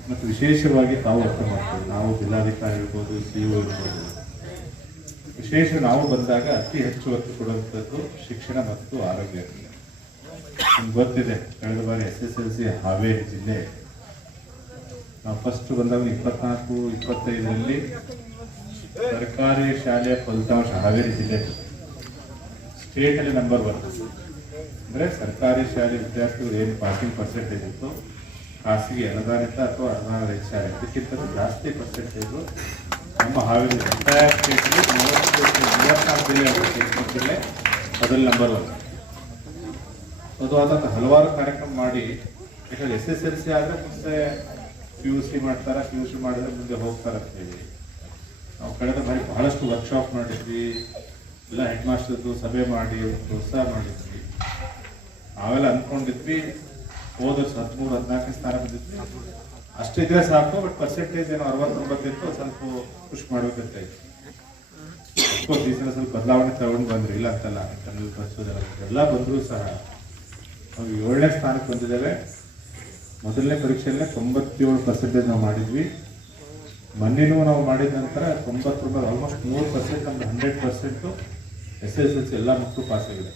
ಮತ್ತು ವಿಶೇಷವಾಗಿ ತಾವು ಅರ್ಥ ಮಾಡ್ತೀವಿ, ನಾವು ಜಿಲ್ಲಾಧಿಕಾರಿ ಇರ್ಬೋದು, CO ಇರ್ಬೋದು, ವಿಶೇಷ ನಾವು ಬಂದಾಗ ಅತಿ ಹೆಚ್ಚು ಒತ್ತು ಕೊಡುವಂಥದ್ದು ಶಿಕ್ಷಣ ಮತ್ತು ಆರೋಗ್ಯ. ನಿಮ್ಗೆ ಗೊತ್ತಿದೆ, ಕಳೆದ ಬಾರಿ SSLC ಹಾವೇರಿ ಜಿಲ್ಲೆ ನಾವು ಫಸ್ಟ್ ಬಂದಾಗ 24-25ರಲ್ಲಿ ಸರ್ಕಾರಿ ಶಾಲೆಯ ಫಲಿತಾಂಶ ಹಾವೇರಿ ಜಿಲ್ಲೆ ಸ್ಟೇಟಲ್ಲಿ ನಂಬರ್ 1. ಅಂದರೆ ಸರ್ಕಾರಿ ಶಾಲೆ ವಿದ್ಯಾರ್ಥಿಗಳು ಏನು ಪಾಸಿಂಗ್ ಪರ್ಸೆಂಟೇಜ್ ಇತ್ತು, ಖಾಸಗಿ ಅನುದಾನಿತ ಅಥವಾ ಅನುದಾನಿತ ಶಾಲೆ ಇದಕ್ಕಿಂತ ಜಾಸ್ತಿ ಪರ್ಸೆಂಟೇಜು ನಮ್ಮ ಹಾವೇರಿ ಎಂಟೈರ್ ಸ್ಟೇಟಲ್ಲಿ 34 ಜಿಲ್ಲೆ ಮೊದಲು ನಂಬರ್ 1. ಅದು ಆದಂಥ ಹಲವಾರು ಕಾರ್ಯಕ್ರಮ ಮಾಡಿ, ಯಾಕಂದ್ರೆ SSLC ಆದರೆ ಮುಂದೆ PUC ಮಾಡ್ತಾರೆ, PUC ಮಾಡಿದ್ರೆ ಮುಂದೆ ಹೋಗ್ತಾರೆ ಅಂತ ಹೇಳಿ ನಾವು ಕಳೆದ ಬಾರಿ ಬಹಳಷ್ಟು ವರ್ಕ್ಶಾಪ್ ಮಾಡಿದ್ವಿ, ಎಲ್ಲ ಹೆಡ್ ಮಾಸ್ಟರ್ದು ಸಭೆ ಮಾಡಿ ಪ್ರೋತ್ಸಾಹ ಮಾಡಿದ್ವಿ. ನಾವೆಲ್ಲ ಅಂದ್ಕೊಂಡಿದ್ವಿ ಹೋದ 13-14 ಸ್ಥಾನ ಬಂದಿದ್ವಿ, ಅಷ್ಟಿದ್ರೆ ಸಾಕು. ಬಟ್ ಪರ್ಸೆಂಟೇಜ್ ಏನೋ 69 ಇತ್ತು, ಸ್ವಲ್ಪ ಪುಷ್ ಮಾಡಬೇಕಂತ ಇತ್ತು. ಅಫ್ಕೋರ್ಸ್ ಈ ಸಲ ಸ್ವಲ್ಪ ಬದಲಾವಣೆ ತಗೊಂಡು ಬಂದ್ರಿ, ಇಲ್ಲ ಅಂತಲ್ಲ, ಕನ್ನಡ ಕಲಿಸೋದೆಲ್ಲ ಎಲ್ಲ ಬಂದರೂ ಸಹ ನಾವು 7ನೇ ಸ್ಥಾನಕ್ಕೆ ಬಂದಿದ್ದೇವೆ. ಮೊದಲನೇ ಪರೀಕ್ಷೆಯಲ್ಲೇ 97% ನಾವು ಮಾಡಿದ್ವಿ. ಮೊನ್ನೆನೂ ನಾವು ಮಾಡಿದ ನಂತರ 99, ಆಲ್ಮೋಸ್ಟ್ 3%, ನಮ್ದು 100% SSLC ಎಲ್ಲ ಮಕ್ಕಳು ಪಾಸ್ ಆಗಿದೆ.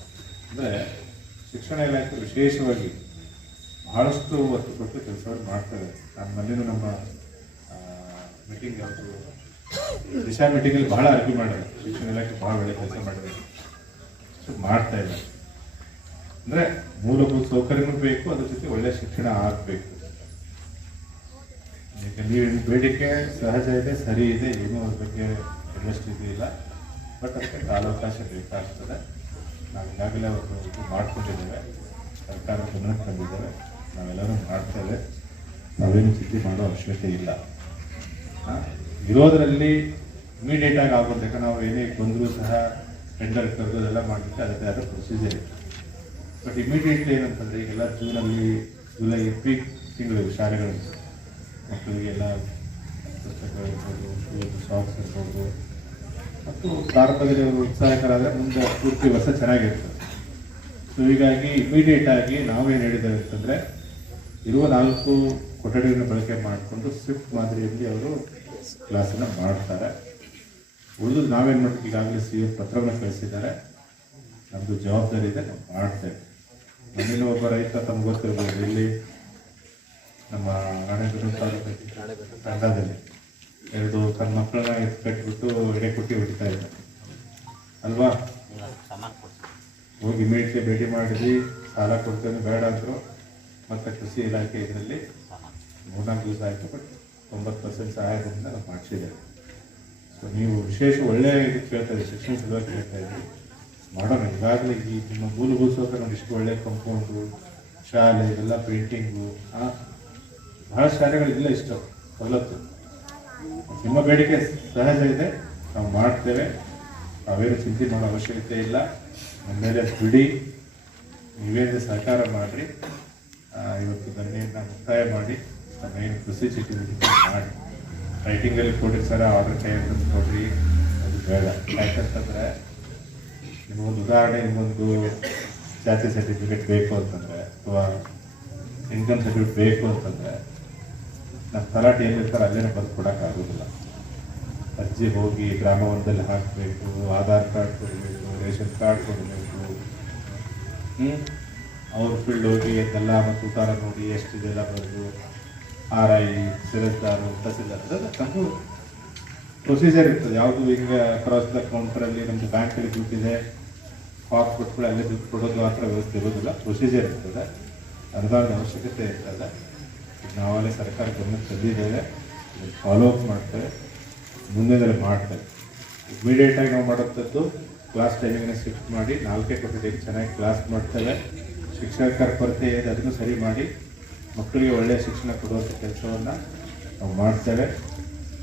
ಅಂದರೆ ಶಿಕ್ಷಣ ಇಲಾಖೆ ವಿಶೇಷವಾಗಿ ಬಹಳಷ್ಟು ಒತ್ತು ಕೊಟ್ಟು ಕೆಲಸವನ್ನು ಮಾಡ್ತಾರೆ. ನಾನು ಮೊನ್ನೆನೂ ನಮ್ಮ ಮೀಟಿಂಗ್ ಯಾವುದು ದಿಶಾ ಮೀಟಿಂಗಲ್ಲಿ ಬಹಳ ಅರ್ಜಿ ಮಾಡಿದೆ, ಶಿಕ್ಷಣ ಇಲಾಖೆ ಬಹಳ ಒಳ್ಳೆ ಕೆಲಸ ಮಾಡಿದೆ, ಮಾಡ್ತಾ ಇಲ್ಲ. ಅಂದರೆ ಮೂಲಭೂತ ಸೌಕರ್ಯನೂ ಬೇಕು, ಅದ್ರ ಜೊತೆ ಒಳ್ಳೆ ಶಿಕ್ಷಣ ಆಗಬೇಕು. ಈಗ ನೀವು ಬೇಡಿಕೆ ಸಹಜ ಇದೆ, ಸರಿ ಇದೆ, ಏನೂ ಅದ್ರ ಬಗ್ಗೆ ಎಲ್ಲಷ್ಟು ಇಲ್ಲ. ಬಟ್ ಅದಕ್ಕೆ ಕಾಲಾವಕಾಶ ಬೇಕಾಗ್ತದೆ. ನಾವು ಈಗಾಗಲೇ ಇದು ಮಾಡ್ಕೊಂಡಿದ್ದೇವೆ, ಸರ್ಕಾರ ಗಮನಕ್ಕೆ ತಂದಿದ್ದೇವೆ, ನಾವೆಲ್ಲರೂ ಮಾಡ್ತೇವೆ, ನಾವೇನು ಚಿಂತೆ ಮಾಡೋ ಅವಶ್ಯಕತೆ ಇಲ್ಲ. ಇರೋದರಲ್ಲಿ ಇಮಿಡಿಯೇಟ್ ಆಗಿ ಆಗೋದು. ಯಾಕಂದ್ರೆ ನಾವು ಏನೇ ಬಂದರೂ ಸಹ ಟೆಂಡರ್ ಕರೆದು ಅದೆಲ್ಲ ಮಾಡಲಿಕ್ಕೆ ಅದಕ್ಕೆ ಆದ ಪ್ರೊಸೀಜರ್ ಇದೆ. ಬಟ್ ಇಮಿಡಿಯೇಟ್ಲಿ ಏನಂತಂದರೆ ಈಗೆಲ್ಲ ಜುಲೈ ಪೀಕ್ ತಿಂಗಳು ಶಾಲೆಗಳು ಮಕ್ಕಳಿಗೆಲ್ಲ ಪುಸ್ತಕಗಳಿರ್ಬೋದು, ಸಾಕ್ಸ್ ಇರ್ಬೋದು, ಮತ್ತು ಪ್ರಾರಂಭದಲ್ಲಿ ಅವರು ಉತ್ಸಾಹಕರಾದರೆ ಮುಂದೆ ಪೂರ್ತಿ ವರ್ಷ ಚೆನ್ನಾಗಿರ್ತದೆ. ಸೊ ಹೀಗಾಗಿ ಇಮಿಡಿಯೇಟ್ ಆಗಿ ನಾವೇನು ಹೇಳಿದ್ದೇವೆ ಅಂತಂದರೆ, ಇರುವ 4 ಕೊಠಡಿಗಳನ್ನು ಬಳಕೆ ಮಾಡಿಕೊಂಡು ಸ್ವಿಫ್ಟ್ ಮಾದರಿಯಲ್ಲಿ ಅವರು ಕ್ಲಾಸನ್ನು ಮಾಡ್ತಾರೆ. ಉಳಿದು ನಾವೇನು ಮಾಡ್ತೀವಿ, ಈಗಾಗಲೇ CO ಪತ್ರವನ್ನು ಕಳಿಸಿದ್ದಾರೆ, ನಮ್ಮದು ಜವಾಬ್ದಾರಿ ಇದೆ, ನಾವು ಮಾಡ್ತೇವೆ. ನಮ್ಮಿನ ಒಬ್ಬ ರೈತ ತಮ್ಗೆ ಗೊತ್ತಿರ್ಬೋದು, ಇಲ್ಲಿ ನಮ್ಮ ರಾಣೆಬೆನ್ನೂರು ತಾಲೂಕು ತಂಡದಲ್ಲಿ 2 ತನ್ನ ಮಕ್ಕಳನ್ನ ಎತ್ತು ಕಟ್ಟಿಬಿಟ್ಟು ಎಡೆ ಕುಟ್ಟಿ ಹೊಡಿತಾ ಇದ್ದಾರೆ ಅಲ್ವಾ. ಹೋಗಿ ಇಮಿಡಿಯೇಟ್ಲಿ ಭೇಟಿ ಮಾಡಿದ್ವಿ, ಸಾಲ ಕೊಡ್ತೇನೆ ಬೇಡ ಅಂದರು. ಮತ್ತು ಕೃಷಿ ಇಲಾಖೆ ಇದರಲ್ಲಿ 3-4 ದಿವಸ ಆಯಿತು, ಬಟ್ 90% ಸಹಾಯದಿಂದ ನಾವು ಮಾಡಿಸಿದ್ದೇವೆ. ಸೊ ನೀವು ವಿಶೇಷ ಒಳ್ಳೆಯ ಇದಕ್ಕೆ ಕೇಳ್ತಾ ಇದ್ದೀವಿ, ಶಿಕ್ಷಣ ಸಲುವಾಗಿ ಕೇಳ್ತಾ ಇದ್ದೀವಿ, ಮಾಡೋಣ. ಈಗಾಗಲೇ ಈ ನಿಮ್ಮ ಮೂಲಭೂತ ಸೌಕರ್ಯ ನೋಡಿ, ಇಷ್ಟು ಒಳ್ಳೆಯ ಕಂಪೌಂಡು, ಶಾಲೆ, ಇದೆಲ್ಲ ಪೇಂಟಿಂಗು, ಬಹಳ ಶಾಲೆಗಳಿಲ್ಲ ಇಷ್ಟು ಸವಲತ್ತು. ನಿಮ್ಮ ಬೇಡಿಕೆ ಸಹಜ ಇದೆ, ನಾವು ಮಾಡ್ತೇವೆ, ನಾವೇನು ಚಿಂತೆ ಮಾಡೋ ಅವಶ್ಯಕತೆ ಇಲ್ಲ. ನಮ್ಮ ಮೇಲೆ ಬಿಡಿ, ನೀವೇನು ಸಹಕಾರ ಮಾಡಿರಿ. ಇವತ್ತು ದಂಡೆಯನ್ನು ಮುಕ್ತಾಯ ಮಾಡಿ ಏನು ಕೃಷಿ ಚಟುವಟಿಕೆ ಮಾಡಿ ರೈಟಿಂಗಲ್ಲಿ ಕೊಡ್ರಿ ಸರ, ಆರ್ಡರ್ ಕೈ ಅಂತ ಕೊಡ್ರಿ, ಅದು ಬೇಡ. ಯಾಕಂತಂದರೆ ನಿಮಗೊಂದು ಉದಾಹರಣೆ, ನಿಮಗೊಂದು ಜಾತಿ ಸರ್ಟಿಫಿಕೇಟ್ ಬೇಕು ಅಂತಂದರೆ ಅಥವಾ ಇನ್ಕಮ್ ಸರ್ಟಿಫಿಕೇಟ್ ಬೇಕು ಅಂತಂದರೆ ನಮ್ಮ ತಲಾಟೆ ಎಲ್ಲಿರ್ತಾರೆ ಅಲ್ಲೇ ಬರ್ದು ಕೊಡೋಕ್ಕಾಗೋದಿಲ್ಲ. ಅರ್ಜಿ ಹೋಗಿ ಗ್ರಾಮ ಒಂದಲ್ಲಿ ಹಾಕಬೇಕು, ಆಧಾರ್ ಕಾರ್ಡ್ ಕೊಡಬೇಕು, ರೇಷನ್ ಕಾರ್ಡ್ ಕೊಡಬೇಕು, ಅವ್ರ ಫೀಲ್ಡ್ ಹೋಗಿ ಅದೆಲ್ಲ ಮತ್ತು ಉತ್ತಾರ ನೋಡಿ ಎಷ್ಟಿದೆಲ್ಲ ಬರೆದು RI, ಸಿರಸ್ದಾರು, ತಹಸೀಲ್ದಾರ್ ಅದೆಲ್ಲ ತಮ್ಮ ಪ್ರೊಸೀಜರ್ ಇರ್ತದೆ. ಯಾವುದು ಹಿಂಗೆ ಕ್ರಾಸ್ ದ ಕೌಂಟರಲ್ಲಿ ನಮ್ಮದು ಬ್ಯಾಂಕಲ್ಲಿ ದುಡ್ಡಿದೆ ಪಾಸ್ ಕೊಟ್ಬಿಟ್ಟು ಅಲ್ಲೇ ದುಡ್ಡು ಕೊಡೋದು ಆ ಥರ ವ್ಯವಸ್ಥೆ ಇರೋದಿಲ್ಲ. ಪ್ರೊಸೀಜರ್ ಇರ್ತದೆ, ಅನುದಾನದ ಅವಶ್ಯಕತೆ ಇರ್ತದೆ. ನಾವಲ್ಲೇ ಸರ್ಕಾರ ಗಮನಕ್ಕೆ ತಂದಿದ್ದೇವೆ, ಫಾಲೋ ಅಪ್ ಮಾಡ್ತೇವೆ, ಮುಂದೆದಲ್ಲಿ ಮಾಡ್ತೇವೆ. ಇಮಿಡಿಯೇಟಾಗಿ ನಾವು ಮಾಡೋಂಥದ್ದು ಕ್ಲಾಸ್ ಟೈಮಿಂಗನ್ನ ಶಿಫ್ಟ್ ಮಾಡಿ 4 ಕೊಠಡಿಯಲ್ಲಿ ಚೆನ್ನಾಗಿ ಕ್ಲಾಸ್ ಮಾಡ್ತೇವೆ. ಶಿಕ್ಷಕರ ಕೊರತೆ ಇದೆ, ಅದನ್ನು ಸರಿ ಮಾಡಿ ಮಕ್ಕಳಿಗೆ ಒಳ್ಳೆಯ ಶಿಕ್ಷಣ ಕೊಡುವಂಥ ಕೆಲಸವನ್ನು ನಾವು ಮಾಡ್ತೇವೆ.